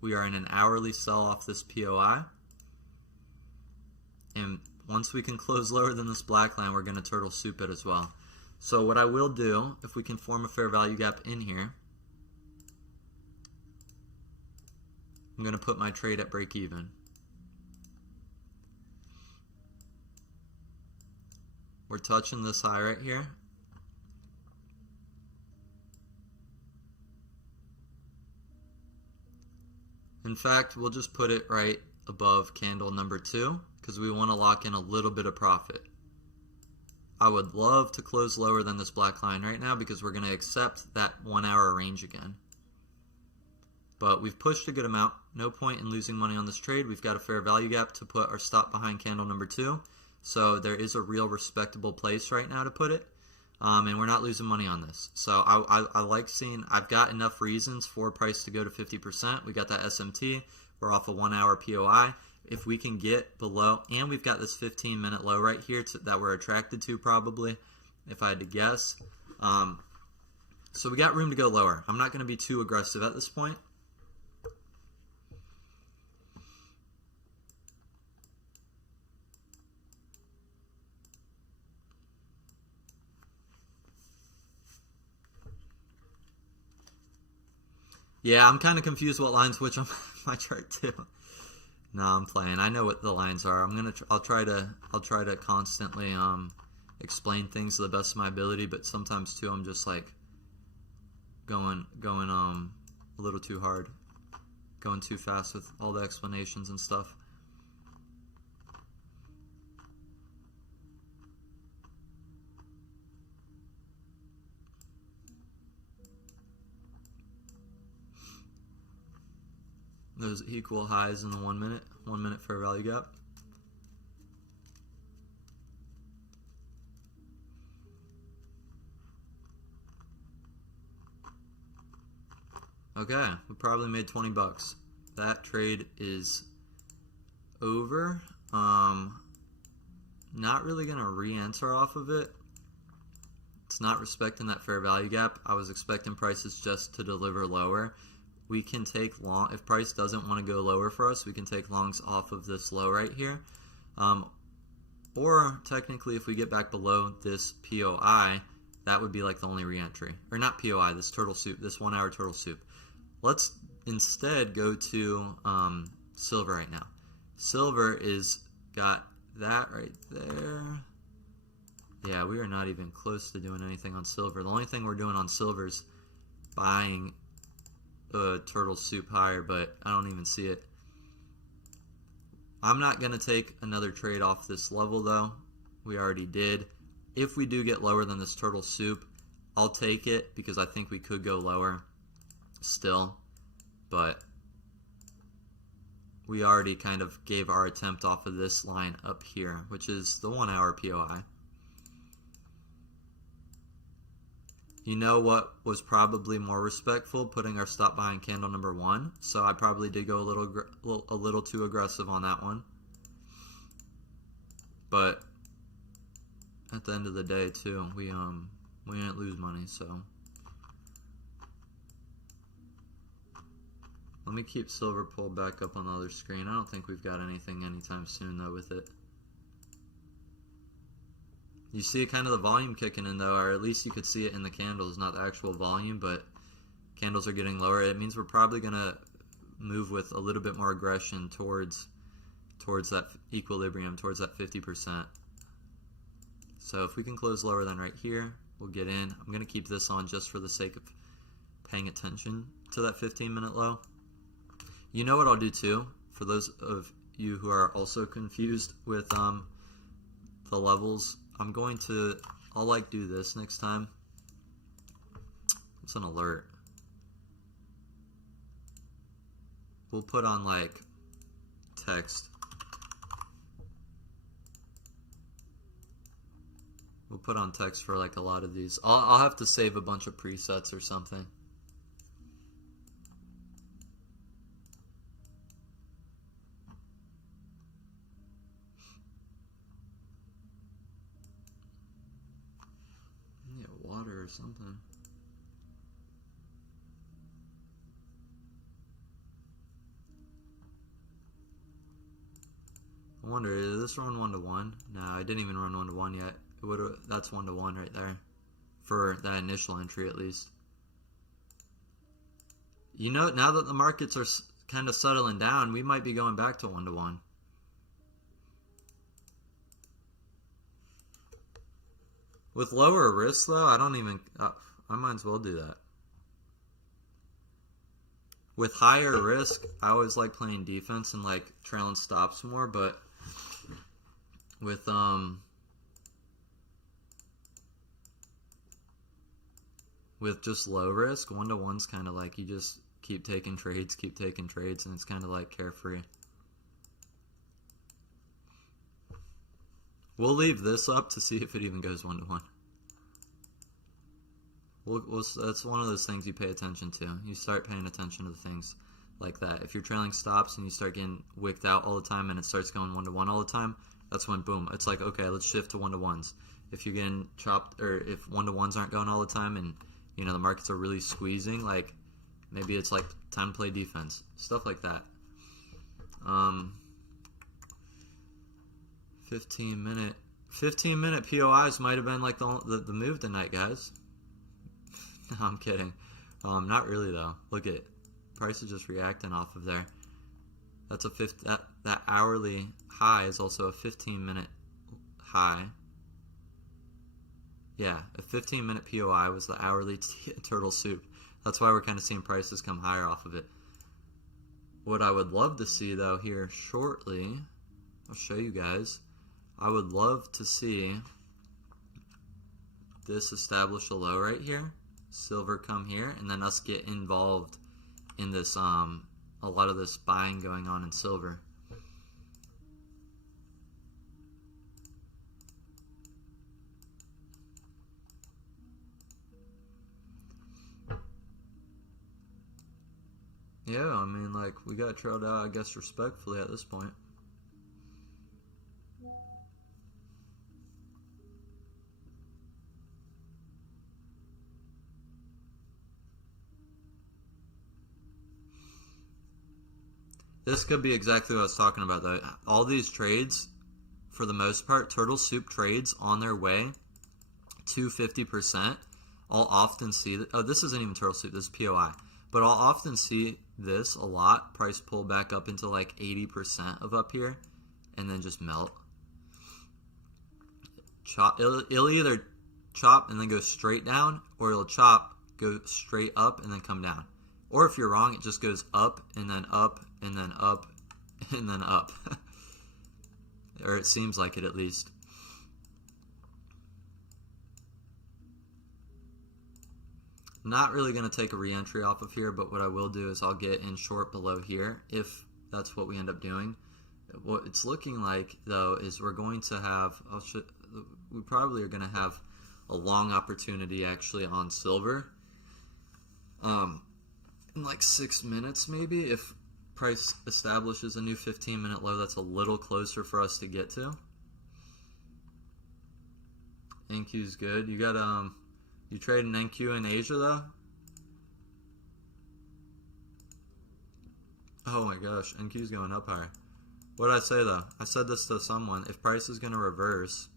We are in an hourly sell off this POI. And once we can close lower than this black line, we're going to turtle soup it as well. So what I will do, if we can form a fair value gap in here, I'm going to put my trade at break even. We're touching this high right here. In fact, we'll just put it right above candle number 2 because we want to lock in a little bit of profit. I would love to close lower than this black line right now because we're going to accept that 1 hour range again. But we've pushed a good amount. No point in losing money on this trade. We've got a fair value gap to put our stop behind candle number 2. So there is a real respectable place right now to put it. and we're not losing money on this. So I like seeing, I've got enough reasons for price to go to 50%. We got that SMT. We're off a 1 hour POI. If we can get below, and we've got this 15-minute low right here that we're attracted to probably, if I had to guess. So we got room to go lower. I'm not going to be too aggressive at this point. Yeah, I'm kind of confused what lines which on my chart too. No, I'm playing. I know what the lines are. I'll try to constantly explain things to the best of my ability, but sometimes too I'm just like going a little too hard, going too fast with all the explanations and stuff. Those equal highs in the 1 minute fair value gap. Okay, we probably made 20 bucks. That trade is over. Not really gonna re-enter off of it. It's not respecting that fair value gap. I was expecting prices just to deliver lower. We can take long, if price doesn't want to go lower for us, we can take longs off of this low right here. Or technically if we get back below this POI, that would be like the only re-entry. Or not POI, this turtle soup, this 1 hour turtle soup. Let's instead go to silver right now. Silver is got that right there. Yeah, we are not even close to doing anything on silver. The only thing we're doing on silver is buying turtle soup higher, but I don't even see it. I'm not going to take another trade off this level though. We already did. If we do get lower than this turtle soup, I'll take it because I think we could go lower still, but we already kind of gave our attempt off of this line up here, which is the 1 hour POI. You know what was probably more respectful? Putting our stop buying candle number 1. So I probably did go a little too aggressive on that one. But at the end of the day, too, we didn't lose money. So let me keep silver pulled back up on the other screen. I don't think we've got anything anytime soon though with it. You see kind of the volume kicking in though, or at least you could see it in the candles, not the actual volume, but candles are getting lower. It means we're probably going to move with a little bit more aggression towards that equilibrium, towards that 50%. So if we can close lower than right here, we'll get in. I'm going to keep this on just for the sake of paying attention to that 15-minute low. You know what I'll do too, for those of you who are also confused with the levels, I'll like do this next time. It's an alert. We'll put on like text. We'll put on text for like a lot of these. I'll have to save a bunch of presets or something. Or something. I wonder, did this run 1-to-1? No, I didn't even run 1-to-1 yet. It would. That's 1-to-1 right there for that initial entry at least. You know, now that the markets are kind of settling down, we might be going back to 1-to-1. With lower risk, though, I don't even... I might as well do that. With higher risk, I always like playing defense and, like, trailing stops more, but with just low risk, 1-to-1's kind of like you just keep taking trades, and it's kind of like carefree. We'll leave this up to see if it even goes 1-to-1. That's one of those things you pay attention to. You start paying attention to the things like that. If you're trailing stops and you start getting wicked out all the time and it starts going 1-to-1 all the time, that's when boom, it's like, okay, let's shift to 1-to-1s. If you're getting chopped, or if 1-to-1s aren't going all the time and the markets are really squeezing, like maybe it's like time to play defense, stuff like that. 15-minute POIs might have been like the move tonight, guys. No, I'm kidding. Not really though. Look at price is just reacting off of there. That's that hourly high is also a 15-minute high. Yeah, a 15-minute POI was the hourly turtle soup. That's why we're kind of seeing prices come higher off of it. What I would love to see though here shortly, I'll show you guys. I would love to see this establish a low right here, silver come here, and then us get involved in this a lot of this buying going on in silver. Yeah, I mean, like, we got trailed out, I guess, respectfully at this point. This could be exactly what I was talking about, though. All these trades, for the most part, turtle soup trades on their way to 50%. I'll often see that. Oh, this isn't even turtle soup. This is POI. But I'll often see this a lot. Price pull back up into like 80% of up here, and then just melt. Chop. It'll either chop and then go straight down, or it'll chop, go straight up, and then come down. Or if you're wrong, it just goes up, and then up, and then up, and then up. Or it seems like it, at least. Not really going to take a re-entry off of here, but what I will do is I'll get in short below here, if that's what we end up doing. What it's looking like, though, is we're going to have, we probably are going to have a long opportunity, actually, on silver. In like 6 minutes, maybe, if price establishes a new 15-minute low that's a little closer for us to get to. NQ's good. You got, you trade an NQ in Asia, though? Oh my gosh, NQ's going up higher. What did I say, though? I said this to someone. If price is going to reverse,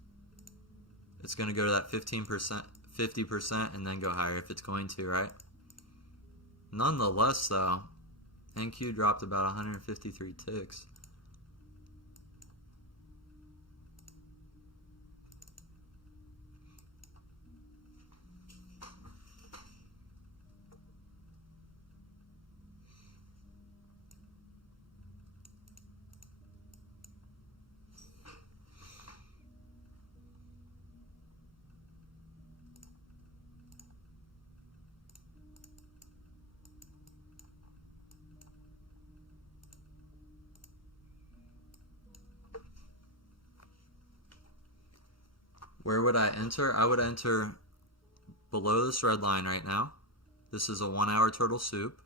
it's going to go to that 15%, 50%, and then go higher if it's going to, right? Nonetheless, though, NQ dropped about 153 ticks. Where would I enter? I would enter below this red line right now. This is a 1 hour turtle soup.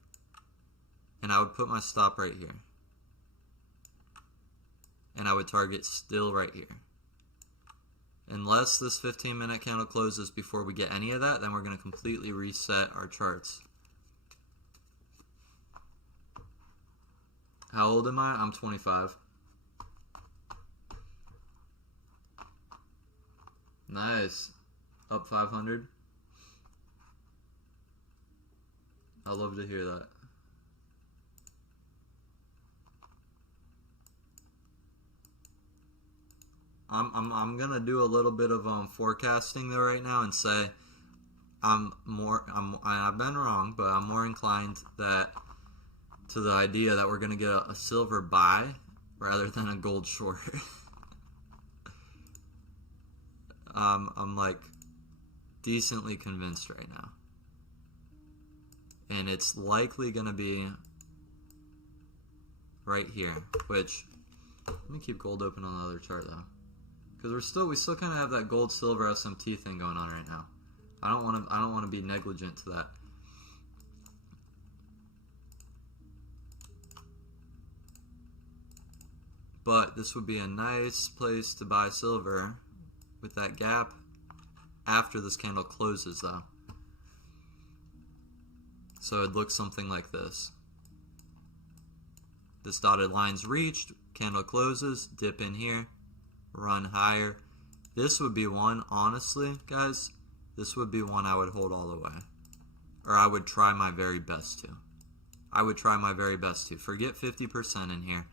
And I would put my stop right here. And I would target still right here. Unless this 15-minute candle closes before we get any of that, then we're going to completely reset our charts. How old am I? I'm 25. Nice. Up 500. I love to hear that. I'm gonna do a little bit of forecasting though right now and say I've been wrong, but I'm more inclined to the idea that we're gonna get a silver buy rather than a gold short. I'm like decently convinced right now. And it's likely going to be right here, which, let me keep gold open on the other chart though. Because we still kind of have that gold silver SMT thing going on right now. I don't want to be negligent to that. But this would be a nice place to buy silver with that gap after this candle closes, though. So it looks something like this. This dotted line's reached, candle closes, dip in here, run higher. This would be one, honestly, guys, this would be one I would hold all the way. Or I would try my very best to. I would try my very best to. Forget 50% in here.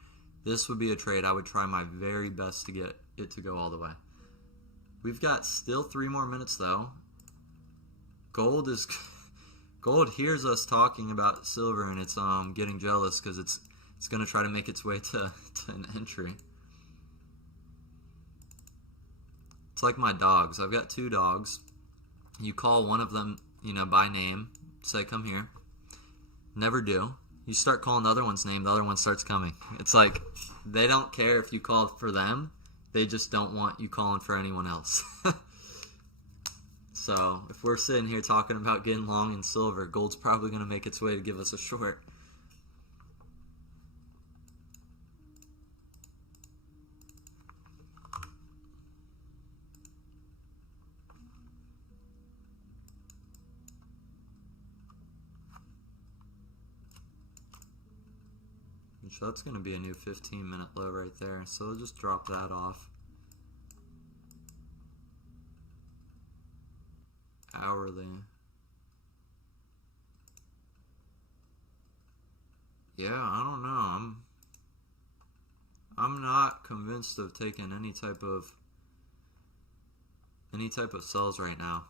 This would be a trade I would try my very best to get it to go all the way. We've got still 3 more minutes though. Gold hears us talking about silver and it's getting jealous because it's going to try to make its way to an entry. It's like my dogs. I've got 2 dogs. You call one of them, by name, say come here. Never do. You start calling the other one's name, the other one starts coming. It's like they don't care if you call for them. They just don't want you calling for anyone else. So if we're sitting here talking about getting long in silver, gold's probably going to make its way to give us a short. So that's going to be a new 15-minute low right there. So we'll just drop that off. Hourly. Yeah, I don't know. I'm not convinced of taking any type of sells right now.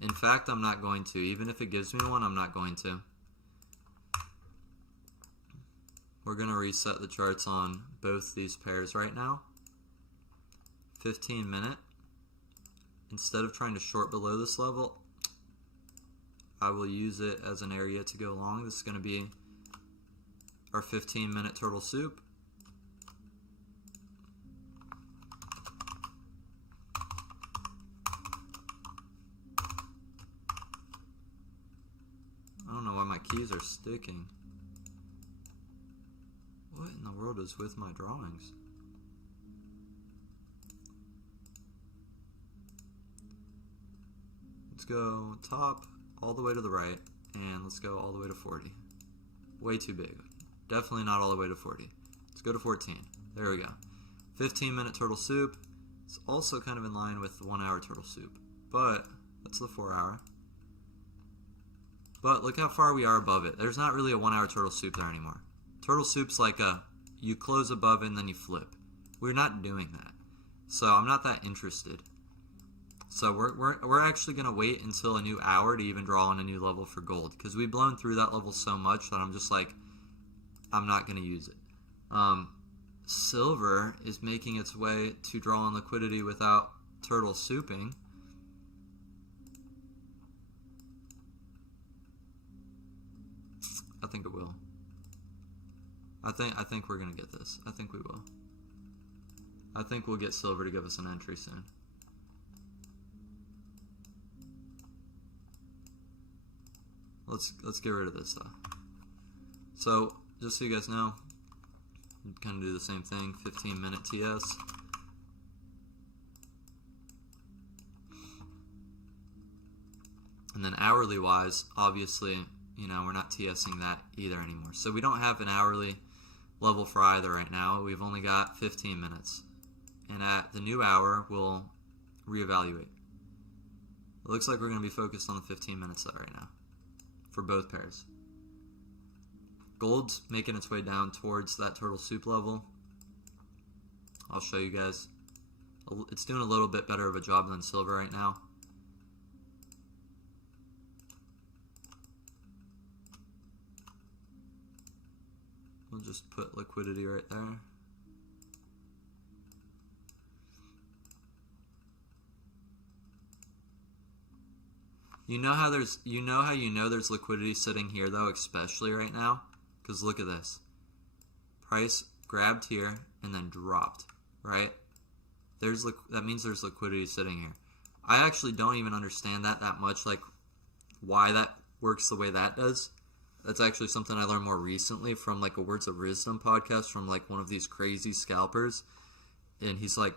In fact, I'm not going to. Even if it gives me one, I'm not going to. We're going to reset the charts on both these pairs right now. 15 minute. Instead of trying to short below this level, I will use it as an area to go long. This is going to be our 15-minute turtle soup. I don't know why my keys are sticking. What in the world is with my drawings? Let's go top all the way to the right, and let's go all the way to 40. Way too big. Definitely not all the way to 40. Let's go to 14. There we go. 15-minute turtle soup. It's also kind of in line with the 1 hour turtle soup, but that's the 4 hour. But look how far we are above it. There's not really a 1 hour turtle soup there anymore. Turtle soup's like you close above it and then you flip. We're not doing that. So I'm not that interested. So we're actually going to wait until a new hour to even draw on a new level for gold. Because we've blown through that level so much that I'm just like, I'm not going to use it. Silver is making its way to draw on liquidity without turtle souping. I think it will. I think we're going to get this. I think we will. I think we'll get silver to give us an entry soon. Let's get rid of this though. So just so you guys know, kind of do the same thing. 15-minute TS. And then hourly wise, obviously, we're not TSing that either anymore. So we don't have an hourly level for either right now. We've only got 15 minutes. And at the new hour, we'll reevaluate. It looks like we're going to be focused on the 15 minutes though right now for both pairs. Gold's making its way down towards that turtle soup level. I'll show you guys. It's doing a little bit better of a job than silver right now. We'll just put liquidity right there. You know how there's liquidity sitting here though, especially right now, because look at this. Price grabbed here and then dropped, right? That means there's liquidity sitting here. I actually don't even understand that much, like why that works the way that does. That's actually something I learned more recently from like a Words of Wisdom podcast from like one of these crazy scalpers, and he's like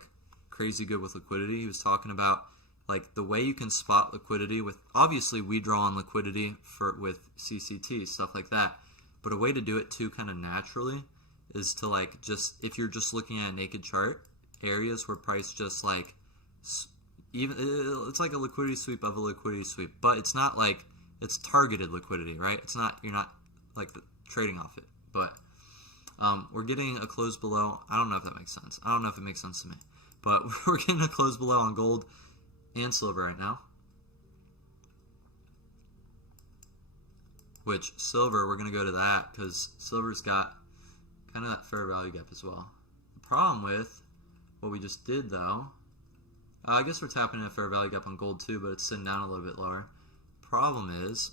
crazy good with liquidity. He was talking about like the way you can spot liquidity with, obviously we draw on liquidity with CCT, stuff like that, but a way to do it too kind of naturally is to like just, if you're just looking at a naked chart, areas where price just like even, it's like a liquidity sweep of a liquidity sweep, but it's not like, it's targeted liquidity, right? It's not, you're not like trading off it, but we're getting a close below. I don't know if that makes sense. I don't know if it makes sense to me, but we're getting a close below on gold and silver right now. Which silver, we're going to go to that because silver's got kind of that fair value gap as well. The problem with what we just did though, I guess we're tapping in a fair value gap on gold too, but it's sitting down a little bit lower. Problem is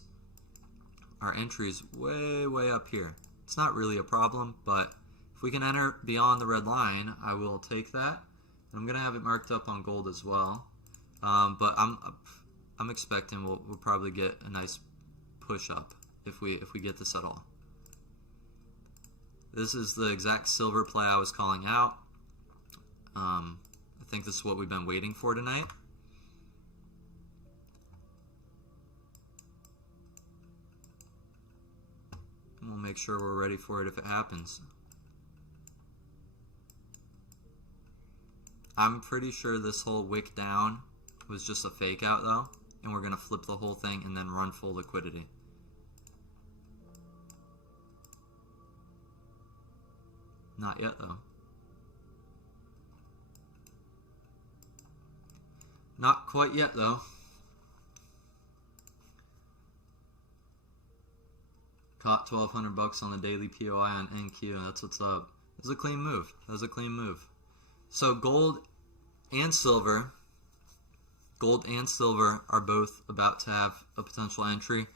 our entry is way up here. It's not really a problem, but if we can enter beyond the red line, I will take that. And I'm going to have it marked up on gold as well. But I'm expecting we'll probably get a nice push up if we get this at all. This is the exact silver play I was calling out. I think this is what we've been waiting for tonight. And we'll make sure we're ready for it if it happens. I'm pretty sure this whole wick down was just a fake out though, and we're going to flip the whole thing and then run full liquidity. Not yet though. Not quite yet though. Caught 1,200 bucks on the daily POI on NQ, and that's what's up. That was a clean move. That was a clean move. So gold and silver are both about to have a potential entry.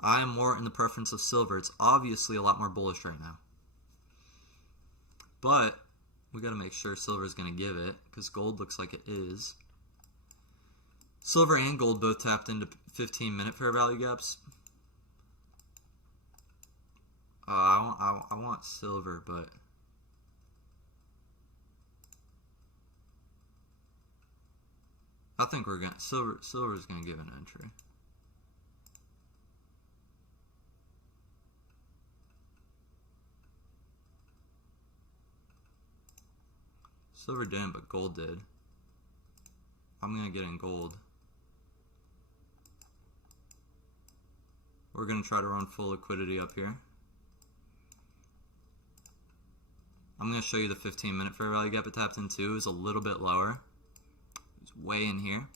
I am more in the preference of silver. It's obviously a lot more bullish right now. But we got to make sure silver is going to give it, because gold looks like it is. Silver and gold both tapped into 15-minute fair value gaps. I want silver, but I think we're gonna silver's gonna give an entry. Silver didn't, but gold did. I'm gonna get in gold. We're gonna try to run full liquidity up here. I'm going to show you the 15-minute fair value gap it tapped into. Is a little bit lower. It's way in here.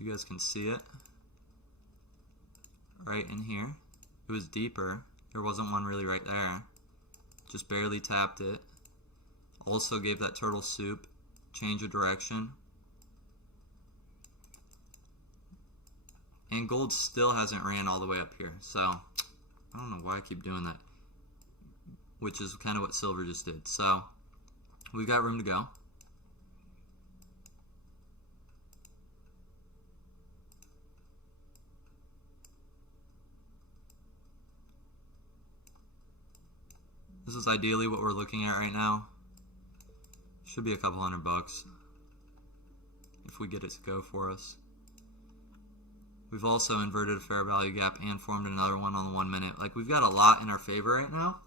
You guys can see it. Right in here. It was deeper. There wasn't one really right there. Just barely tapped it. Also gave that turtle soup. Change of direction. And gold still hasn't ran all the way up here. So, I don't know why I keep doing that. Which is kind of what silver just did. So, we've got room to go. This is ideally what we're looking at right now. Should be a couple $100 bucks if we get it to go for us. We've also inverted a fair value gap and formed another one on the 1 minute. Like, we've got a lot in our favor right now.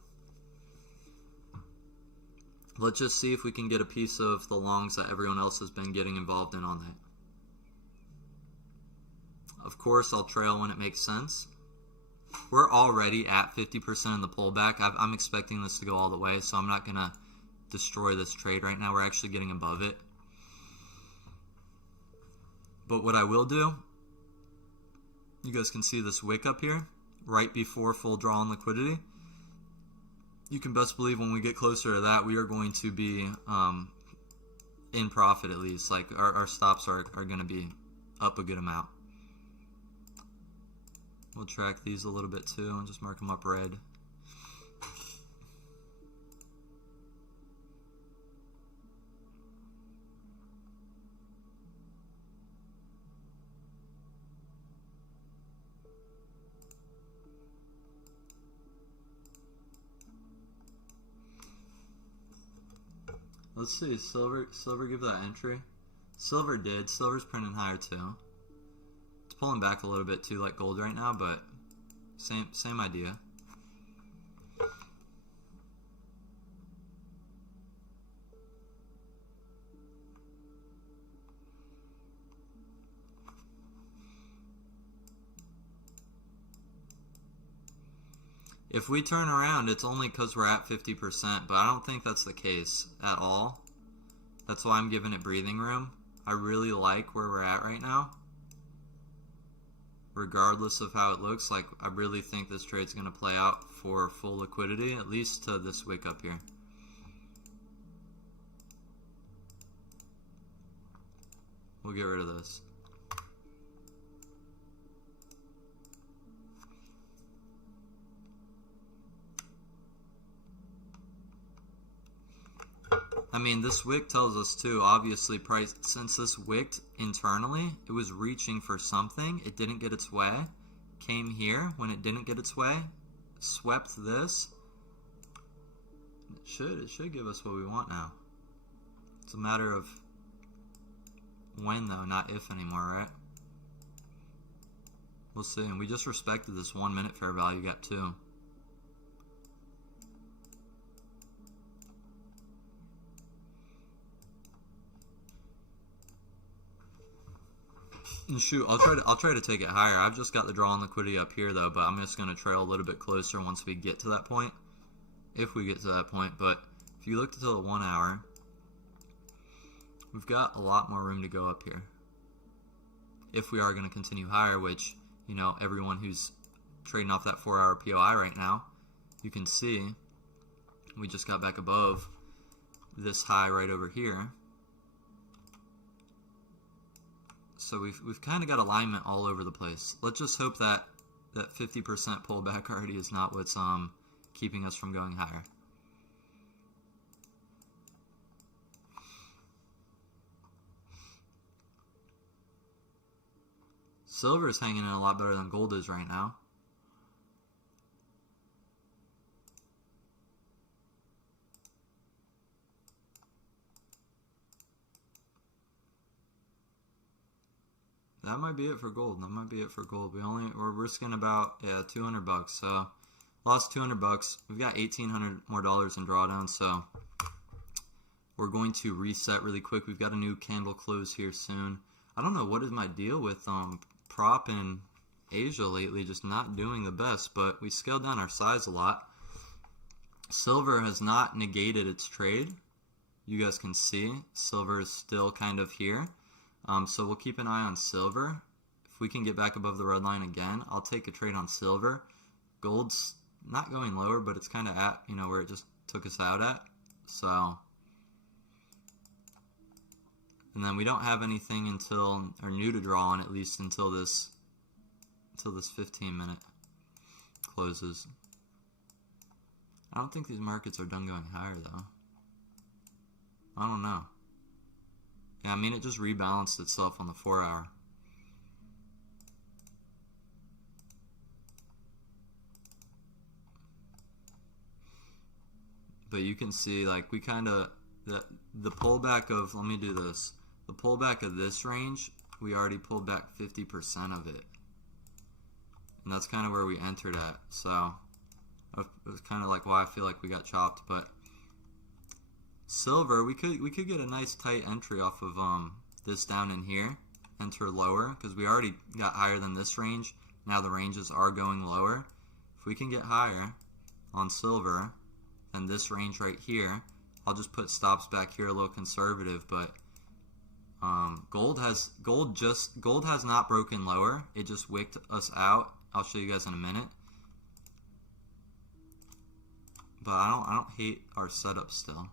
Let's just see if we can get a piece of the longs that everyone else has been getting involved in on that. Of course, I'll trail when it makes sense. We're already at 50% in the pullback. I'm expecting this to go all the way, so I'm not going to destroy this trade right now. We're actually getting above it. But what I will do, you guys can see this wick up here, right before full draw on liquidity. You can best believe when we get closer to that, we are going to be in profit at least. Like our stops are going to be up a good amount. We'll track these a little bit too and just mark them up red. Let's see, silver give that entry. Silver did. Silver's printing higher too. It's pulling back a little bit too, like gold right now, but same idea. If we turn around, it's only because we're at 50%, but I don't think that's the case at all. That's why I'm giving it breathing room. I really like where we're at right now. Regardless of how it looks, like I really think this trade's going to play out for full liquidity, at least to this wick up here. We'll get rid of this. I mean, this wick tells us too, obviously, price, since this wicked internally, it was reaching for something, it didn't get its way, came here, when it didn't get its way, swept this, it should give us what we want now. It's a matter of when though, not if anymore, right? We'll see, and we just respected this 1 minute fair value gap too. And shoot, I'll try to take it higher. I've just got the draw on liquidity up here though, but I'm just gonna trail a little bit closer once we get to that point. If we get to that point, but if you look to the 1 hour, we've got a lot more room to go up here. If we are gonna continue higher, which, you know, everyone who's trading off that 4 hour POI right now, you can see we just got back above this high right over here. So we've kind of got alignment all over the place. Let's just hope that that 50% pullback already is not what's keeping us from going higher. Silver is hanging in a lot better than gold is right now. That might be it for gold. That might be it for gold. We're risking about $200. So lost $200. We've got $1,800 more in drawdown. So we're going to reset really quick. We've got a new candle close here soon. I don't know what is my deal with prop in Asia lately. Just not doing the best. But we scaled down our size a lot. Silver has not negated its trade. You guys can see silver is still kind of here. So we'll keep an eye on silver. If we can get back above the red line again, I'll take a trade on silver. Gold's not going lower, but it's kind of at, you know, where it just took us out at. So, and then we don't have anything until, or new to draw on at least until this 15-minute closes. I don't think these markets are done going higher though. I don't know. Yeah, I mean, it just rebalanced itself on the 4 hour. But you can see, like, we kind of, the pullback of, let me do this. The pullback of this range, we already pulled back 50% of it. And that's kind of where we entered at. So, it was kind of like why I feel like we got chopped. But silver, we could get a nice tight entry off of this down in here, enter lower, because we already got higher than this range. Now the ranges are going lower. If we can get higher on silver than this range right here, I'll just put stops back here a little conservative. But gold has not broken lower. It just wicked us out. I'll show you guys in a minute. But I don't hate our setup still.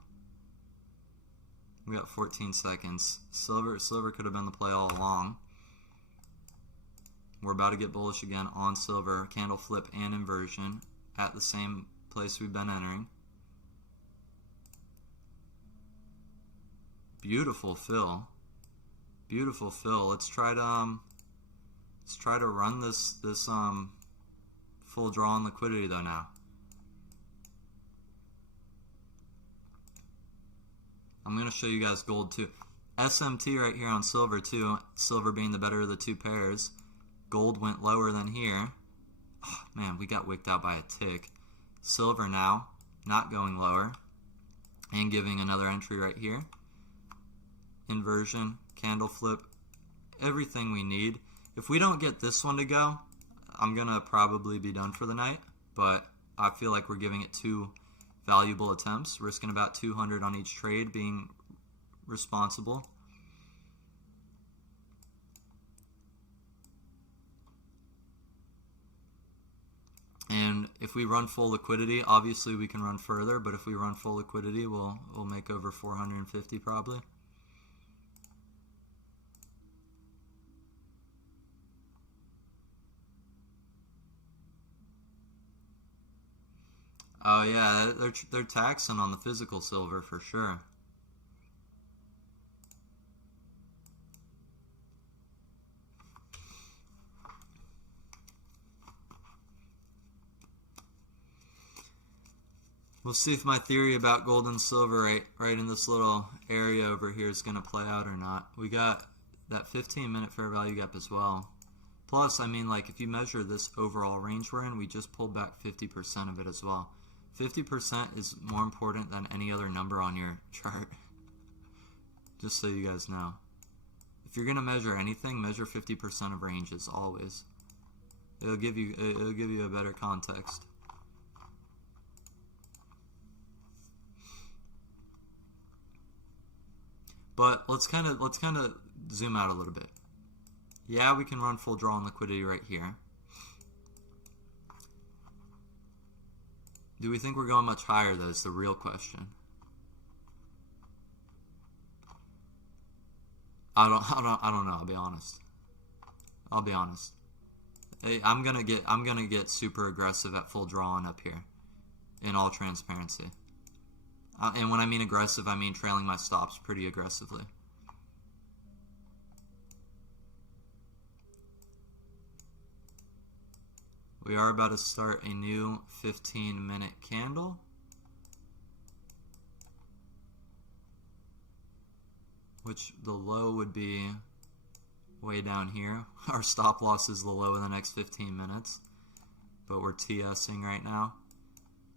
We got 14 seconds. Silver could have been the play all along. We're about to get bullish again on silver. Candle flip and inversion at the same place we've been entering. Beautiful fill. Beautiful fill. Let's try to run this full draw on liquidity though now. I'm going to show you guys gold too. SMT right here on silver too. Silver being the better of the two pairs. Gold went lower than here. Oh, man, we got wicked out by a tick. Silver now, not going lower. And giving another entry right here. Inversion, candle flip, everything we need. If we don't get this one to go, I'm going to probably be done for the night. But I feel like we're giving it two valuable attempts, risking about 200 on each trade, being responsible. And if we run full liquidity, obviously we can run further, but if we run full liquidity, we'll make over 450 probably. Oh yeah, they're taxing on the physical silver for sure. We'll see if my theory about gold and silver right in this little area over here is going to play out or not. We got that 15-minute fair value gap as well. Plus, I mean, like, if you measure this overall range we're in, we just pulled back 50% of it as well. 50% is more important than any other number on your chart. Just so you guys know. If you're going to measure anything, measure 50% of ranges always. It'll give you a better context. But let's kind of zoom out a little bit. Yeah, we can run full draw on liquidity right here. Do we think we're going much higher though is the real question. I don't know, I'll be honest. Hey, I'm gonna get super aggressive at full draw on up here. In all transparency. And when I mean aggressive, I mean trailing my stops pretty aggressively. We are about to start a new 15-minute candle. Which the low would be way down here. Our stop loss is the low in the next 15 minutes. But we're TSing right now.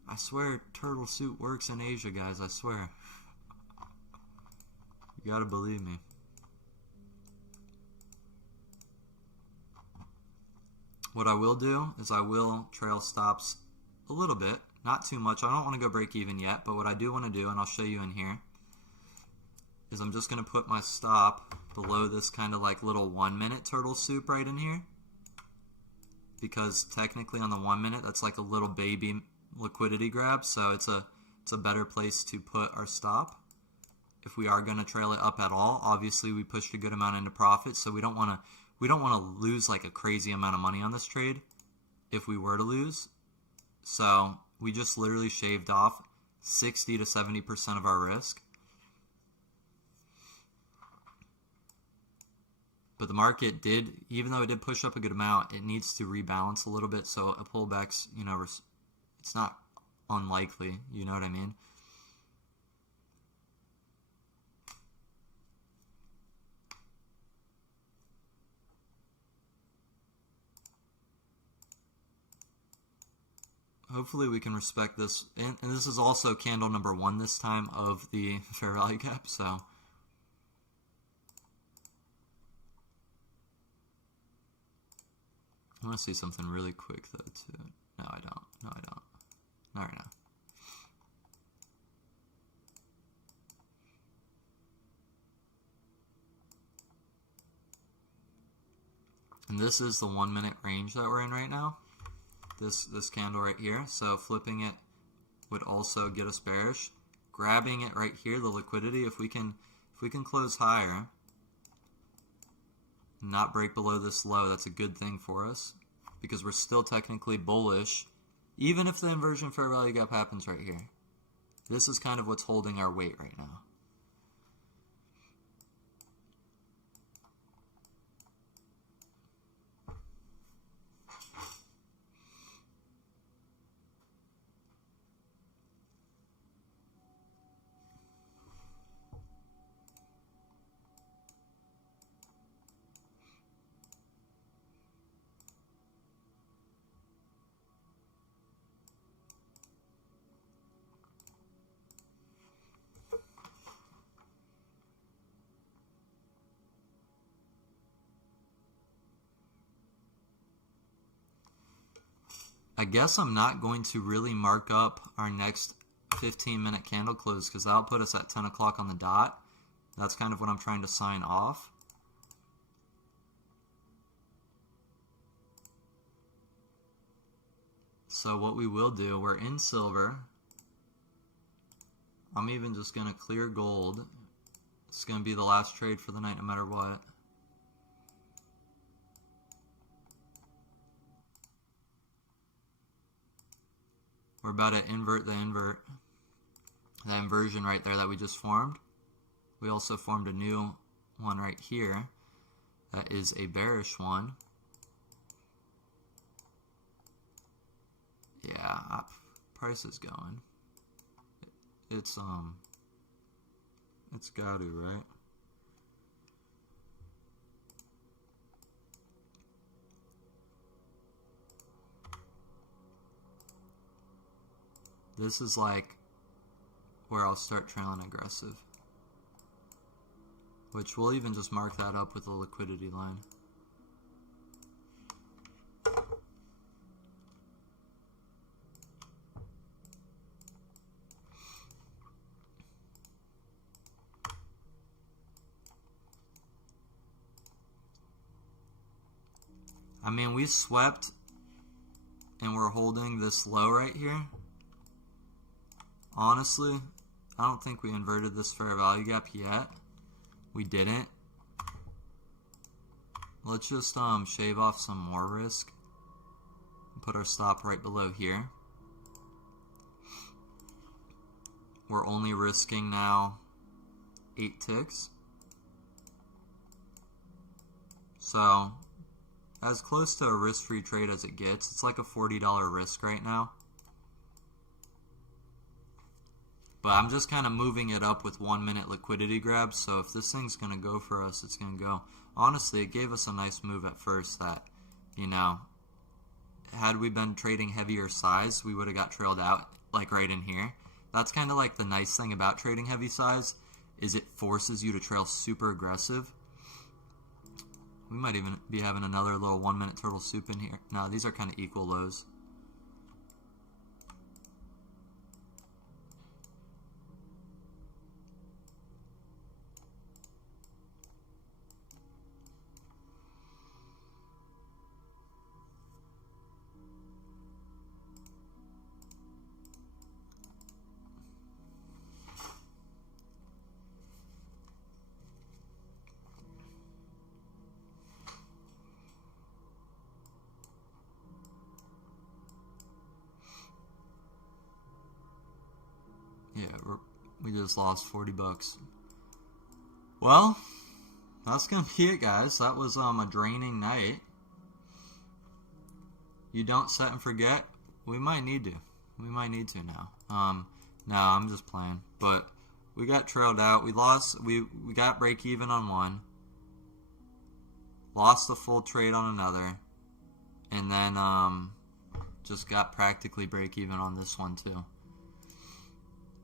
I swear turtle suit works in Asia, guys. I swear. You gotta believe me. What I will do is I will trail stops a little bit. Not too much. I don't want to go break even yet. But what I do want to do, and I'll show you in here, is I'm just going to put my stop below this kind of like little 1-minute turtle soup right in here. Because technically on the 1 minute, that's like a little baby liquidity grab, so it's a better place to put our stop. If we are going to trail it up at all, obviously we pushed a good amount into profit, so we don't want to lose like a crazy amount of money on this trade if we were to lose. So we just literally shaved off 60 to 70% of our risk. But the market did, even though it did push up a good amount, it needs to rebalance a little bit, so a pullback's, you know, it's not unlikely, you know what I mean? Hopefully we can respect this, and this is also candle number 1 this time of the fair value gap, so I want to see something really quick though too. No, I don't. Not right now. And this is the 1 minute range that we're in right now. This candle right here. So flipping it would also get us bearish. Grabbing it right here, the liquidity, if we can close higher, not break below this low, that's a good thing for us because we're still technically bullish even if the inversion fair value gap happens right here. This is kind of what's holding our weight right now. I guess I'm not going to really mark up our next 15-minute candle close because that'll put us at 10 o'clock on the dot. That's kind of what I'm trying to sign off. So what we will do, we're in silver. I'm even just going to clear gold. It's going to be the last trade for the night no matter what. We're about to invert the inversion right there that we just formed. We also formed a new one right here that is a bearish one. Yeah, price is going. It's got to, right? This is like where I'll start trailing aggressive, which we'll even just mark that up with a liquidity line. I mean, we swept and we're holding this low right here. Honestly, I don't think we inverted this fair value gap yet. We didn't. Let's just shave off some more risk and put our stop right below here. We're only risking now 8 ticks. So, as close to a risk-free trade as it gets. It's like a $40 risk right now. But I'm just kind of moving it up with 1 minute liquidity grabs. So if this thing's going to go for us, it's going to go. Honestly, it gave us a nice move at first that, you know, had we been trading heavier size, we would have got trailed out like right in here. That's kind of like the nice thing about trading heavy size is it forces you to trail super aggressive. We might even be having another little 1 minute turtle soup in here. No, these are kind of equal lows. Yeah, we just lost 40 bucks. Well, that's going to be it, guys. That was a draining night. You don't set and forget. We might need to. We might need to now. No, I'm just playing. But we got trailed out. We lost. We got break even on one. Lost the full trade on another. And then just got practically break even on this one too.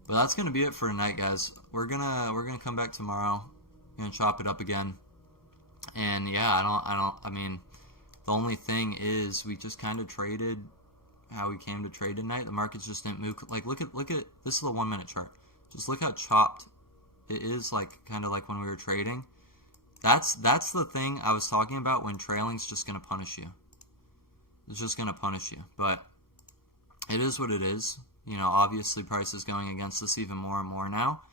But that's gonna be it for tonight, guys. We're gonna come back tomorrow, gonna chop it up again. And yeah, I mean, the only thing is we just kind of traded how we came to trade tonight. The markets just didn't move. Like look at this is the 1 minute chart. Just look how chopped it is. Like kind of like when we were trading. That's the thing I was talking about when trailing's just gonna punish you. It's just gonna punish you. But it is what it is. You know, obviously price is going against us even more and more now.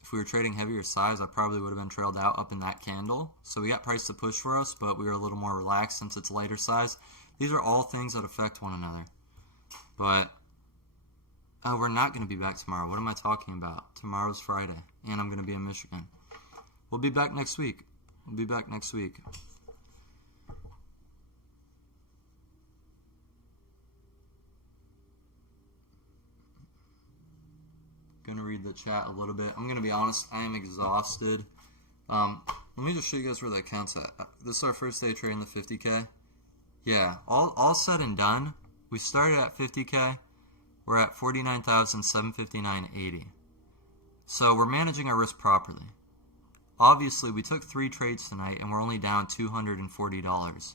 If we were trading heavier size, I probably would have been trailed out up in that candle. So we got price to push for us, but we were a little more relaxed since it's lighter size. These are all things that affect one another. But we're not going to be back tomorrow. What am I talking about? Tomorrow's Friday, and I'm going to be in Michigan. We'll be back next week. Gonna read the chat a little bit. I'm gonna be honest, I am exhausted. Let me just show you guys where the account's at. This is our first day trading the 50K. Yeah, all said and done, we started at 50K. We're at 49,759.80. So we're managing our risk properly. Obviously, we took 3 trades tonight and we're only down $240.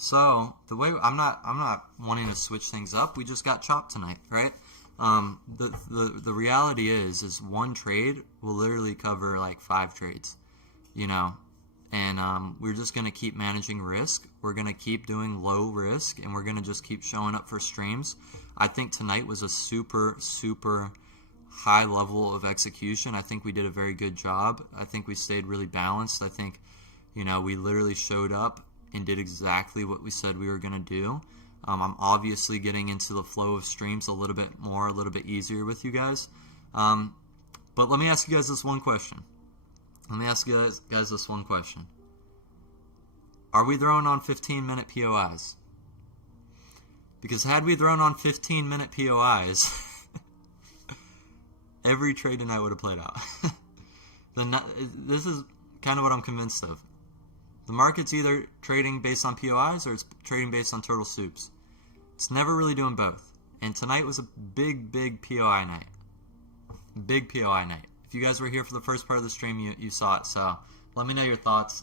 So the way I'm not wanting to switch things up. We just got chopped tonight, right? The reality is one trade will literally cover like 5 trades, you know, and we're just gonna keep managing risk. We're gonna keep doing low risk, and we're gonna just keep showing up for streams. I think tonight was a super high level of execution. I think we did a very good job. I think we stayed really balanced. I think, you know, we literally showed up and did exactly what we said we were going to do. I'm obviously getting into the flow of streams a little bit easier with you guys. But let me ask you guys this one question. Are we throwing on 15-minute POIs? Because had we thrown on 15-minute POIs, every trade tonight would have played out. This is kind of what I'm convinced of. The market's either trading based on POIs or it's trading based on turtle soups. It's never really doing both. And tonight was a big POI night. Big POI night. If you guys were here for the first part of the stream, you saw it. So let me know your thoughts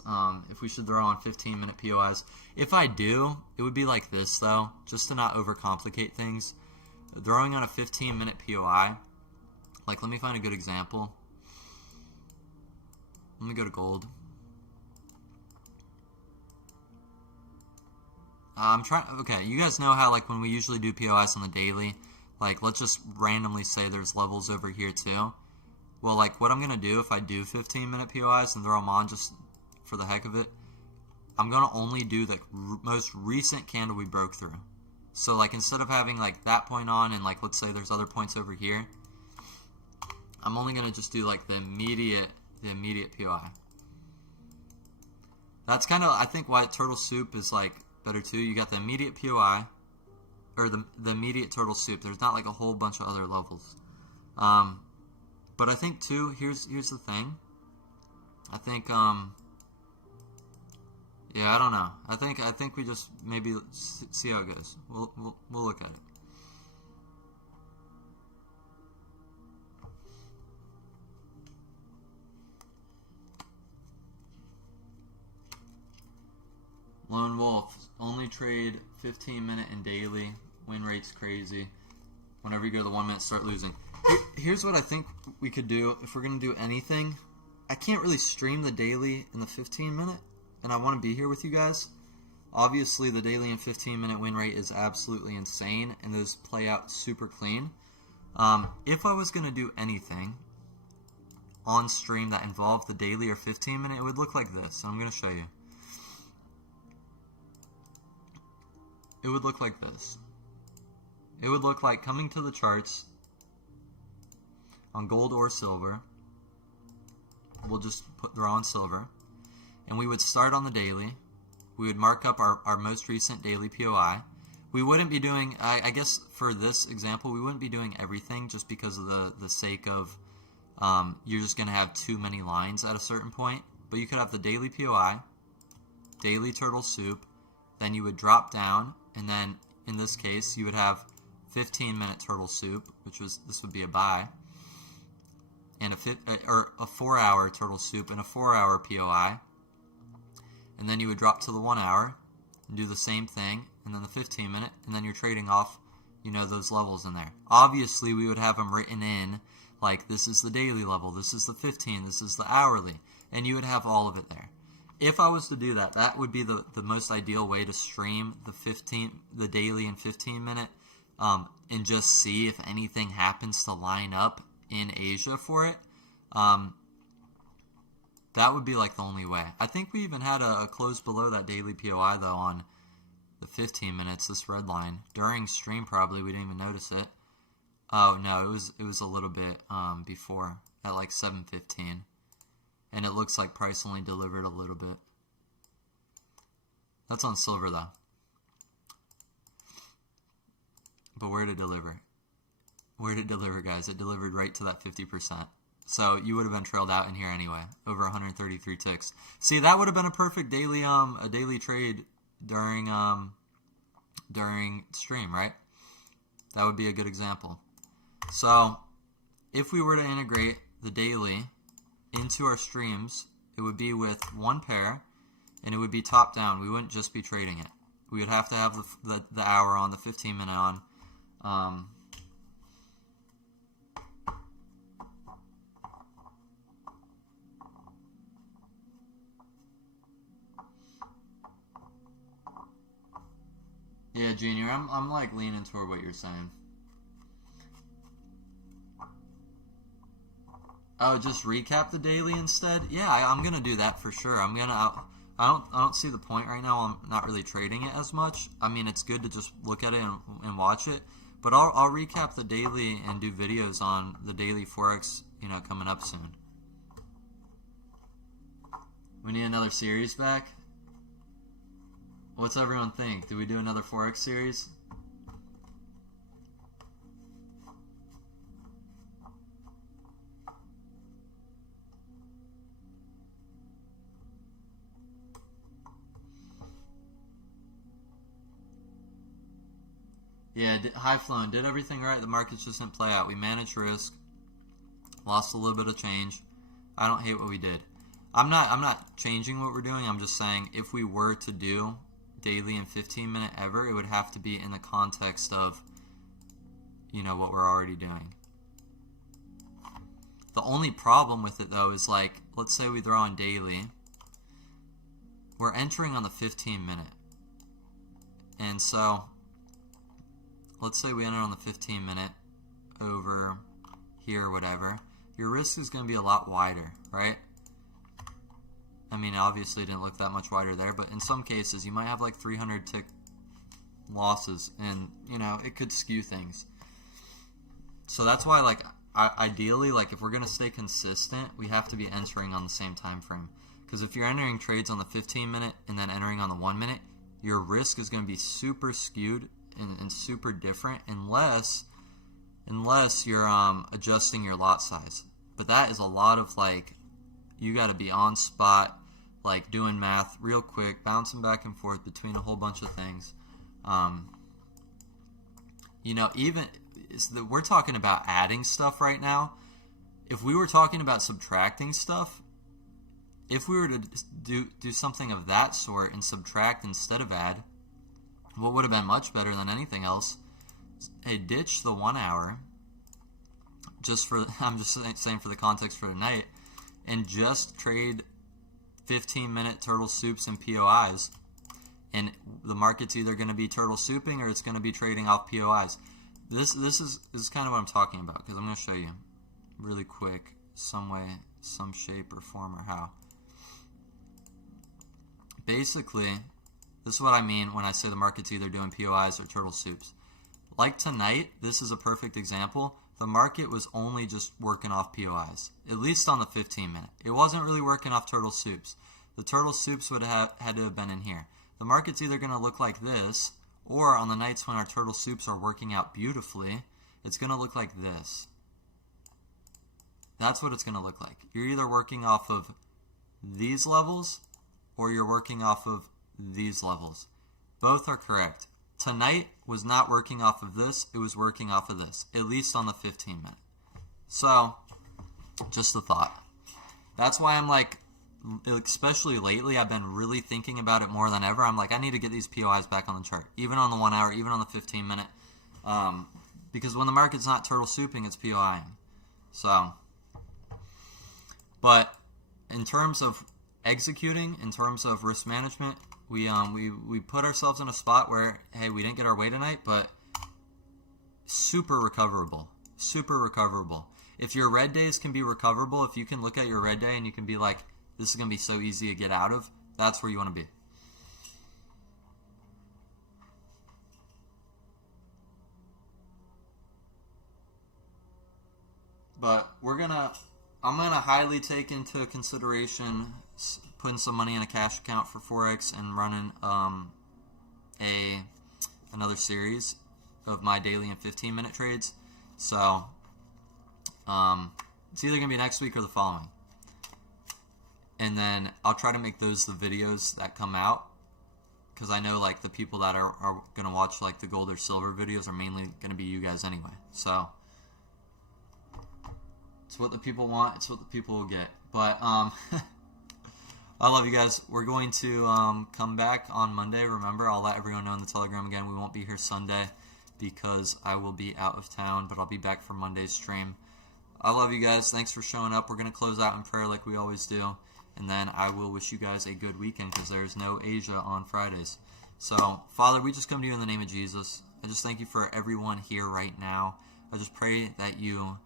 if we should throw on 15-minute POIs. If I do, it would be like this, though, just to not overcomplicate things. Throwing on a 15-minute POI, like, let me find a good example. Let me go to gold. Okay, you guys know how, like, when we usually do POIs on the daily, like, let's just randomly say there's levels over here too. Well, like, what I'm going to do if I do 15-minute POIs and throw them on just for the heck of it, I'm going to only do the most recent candle we broke through. So, like, instead of having, like, that point on and, like, let's say there's other points over here, I'm only going to just do, like, the immediate POI. That's kind of, I think, why turtle soup is, like, better too. You got the immediate POI, or the immediate turtle soup. There's not like a whole bunch of other levels. But I think too, here's the thing. I think yeah, I don't know. I think we just maybe see how it goes. We'll look at it. Lone Wolf, only trade 15-minute and daily. Win rate's crazy. Whenever you go to the 1 minute, start losing. Here's what I think we could do if we're going to do anything. I can't really stream the daily and the 15-minute, and I want to be here with you guys. Obviously, the daily and 15-minute win rate is absolutely insane, and those play out super clean. If I was going to do anything on stream that involved the daily or 15-minute, it would look like this. I'm going to show you. It would look like this. It would look like coming to the charts on gold or silver. We'll just throw on silver. And we would start on the daily. We would mark up our most recent daily POI. We wouldn't be doing, I guess for this example, we wouldn't be doing everything just because of the sake of you're just going to have too many lines at a certain point. But you could have the daily POI, daily turtle soup, then you would drop down, and then in this case you would have 15-minute turtle soup, this would be a buy, and a 4-hour turtle soup and a 4-hour POI, and then you would drop to the 1 hour and do the same thing, and then the 15-minute, and then you're trading off, you know, those levels in there. Obviously, we would have them written in, like this is the daily level, this is the 15, this is the hourly, and you would have all of it there. If I was to do that, that would be the most ideal way to stream the daily and 15-minute, and just see if anything happens to line up in Asia for it. That would be like the only way. I think we even had a close below that daily POI though on the 15 minutes, this red line. During stream probably, we didn't even notice it. Oh no, it was a little bit before, at like 7:15. And it looks like price only delivered a little bit. That's on silver though. But where did it deliver? Where did it deliver, guys? It delivered right to that 50%. So you would have been trailed out in here anyway, over 133 ticks. See, that would have been a perfect daily trade during stream, right? That would be a good example. So if we were to integrate the daily into our streams, it would be with one pair, and it would be top down. We wouldn't just be trading it. we would have to have the hour on, the 15-minute on. Yeah, Junior, I'm like leaning toward what you're saying. Oh, just recap the daily instead? Yeah, I'm gonna do that for sure. I don't see the point right now. I'm not really trading it as much. I mean, it's good to just look at it and watch it, but I'll recap the daily and do videos on the daily forex, coming up soon. We need another series back. What's everyone think? Do we do another forex series? Yeah, high flowing, did everything right. The markets just didn't play out. We managed risk, lost a little bit of change. I don't hate what we did. I'm not changing what we're doing. I'm just saying if we were to do daily and 15-minute ever, it would have to be in the context of what we're already doing. The only problem with it though is, like, let's say we throw on daily. We're entering on the 15-minute, and so let's say we enter on the 15-minute over here or whatever. Your risk is going to be a lot wider, right? I mean, obviously it didn't look that much wider there, but in some cases you might have like 300 tick losses, and it could skew things. So that's why, like, ideally, like, if we're going to stay consistent, we have to be entering on the same time frame. Because if you're entering trades on the 15-minute and then entering on the 1-minute, your risk is going to be super skewed and super different unless you're adjusting your lot size. But that is a lot of, like, you got to be on spot, like doing math real quick, bouncing back and forth between a whole bunch of things. We're talking about adding stuff right now. If we were talking about subtracting stuff, if we were to do something of that sort and subtract instead of add, what would have been much better than anything else, hey, ditch the 1 hour, I'm just saying for the context for tonight, and just trade 15-minute turtle soups and POIs. And the market's either going to be turtle souping or it's going to be trading off POIs. This is kind of what I'm talking about, because I'm going to show you really quick some way, some shape or form or how. Basically, this is what I mean when I say the market's either doing POIs or turtle soups. Like tonight, this is a perfect example. The market was only just working off POIs, at least on the 15-minute. It wasn't really working off turtle soups. The turtle soups would have had to have been in here. The market's either going to look like this, or on the nights when our turtle soups are working out beautifully, it's going to look like this. That's what it's going to look like. You're either working off of these levels, or you're working off of these levels. Both are correct. Tonight was not working off of this, it was working off of this, at least on the 15-minute. So, just a thought. That's why I'm like, especially lately, I've been really thinking about it more than ever. I'm like, I need to get these POIs back on the chart, even on the 1 hour, even on the 15-minute. Because when the market's not turtle souping, it's POIing. So, but in terms of executing, in terms of risk management, we put ourselves in a spot where, hey, we didn't get our way tonight, but super recoverable. Super recoverable. If your red days can be recoverable, if you can look at your red day and you can be like, this is going to be so easy to get out of, that's where you want to be. But I'm going to highly take into consideration putting some money in a cash account for Forex and running another series of my daily and 15-minute trades. So it's either going to be next week or the following. And then I'll try to make those the videos that come out, because I know like the people that are going to watch like the gold or silver videos are mainly going to be you guys anyway. So it's what the people want, it's what the people will get. But I love you guys. We're going to come back on Monday. Remember, I'll let everyone know in the Telegram again. We won't be here Sunday because I will be out of town, but I'll be back for Monday's stream. I love you guys. Thanks for showing up. We're going to close out in prayer like we always do. And then I will wish you guys a good weekend because there's no Asia on Fridays. So, Father, we just come to you in the name of Jesus. I just thank you for everyone here right now. I just pray that you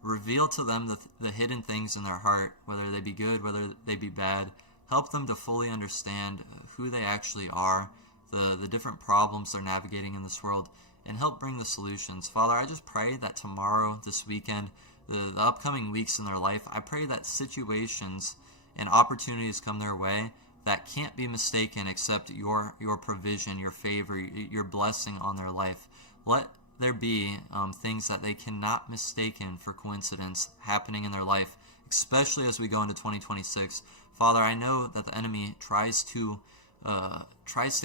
reveal to them the hidden things in their heart, whether they be good, whether they be bad. Help them to fully understand who they actually are, the different problems they're navigating in this world, and help bring the solutions. Father, I just pray that tomorrow, this weekend, the upcoming weeks in their life, I pray that situations and opportunities come their way that can't be mistaken except your provision, your favor, your blessing on their life. Let there be things that they cannot mistaken for coincidence happening in their life, especially as we go into 2026. Father, I know that the enemy tries to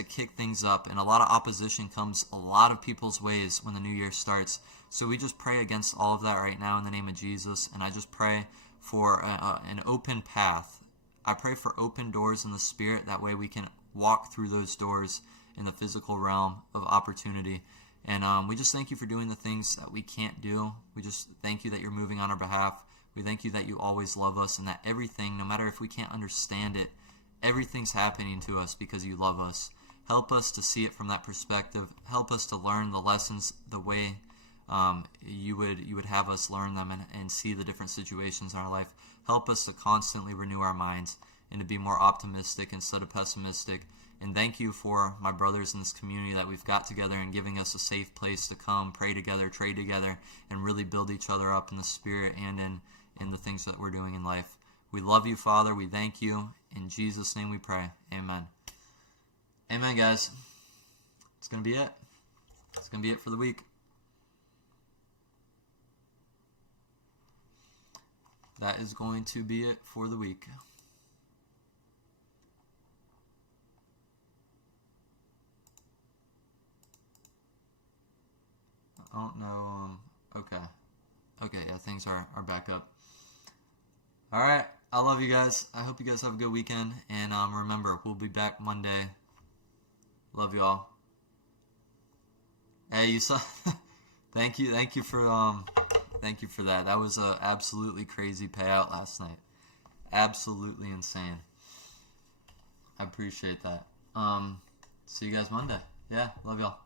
kick things up, and a lot of opposition comes a lot of people's ways when the new year starts. So we just pray against all of that right now in the name of Jesus, and I just pray for an open path. I pray for open doors in the Spirit. That way we can walk through those doors in the physical realm of opportunity. And we just thank you for doing the things that we can't do. We just thank you that you're moving on our behalf. We thank you that you always love us and that everything, no matter if we can't understand it, everything's happening to us because you love us. Help us to see it from that perspective. Help us to learn the lessons the way you would have us learn them and see the different situations in our life. Help us to constantly renew our minds and to be more optimistic instead of pessimistic. And thank you for my brothers in this community that we've got together and giving us a safe place to come, pray together, trade together, and really build each other up in the Spirit and in the things that we're doing in life. We love you, Father. We thank you. In Jesus' name we pray. Amen. Amen, guys. It's going to be it. It's going to be it for the week. That is going to be it for the week. I don't know. Okay, yeah, things are back up. All right, I love you guys. I hope you guys have a good weekend. And remember, we'll be back Monday. Love you all. Hey, you saw. Thank you for that. That was a absolutely crazy payout last night. Absolutely insane. I appreciate that. See you guys Monday. Yeah, love y'all.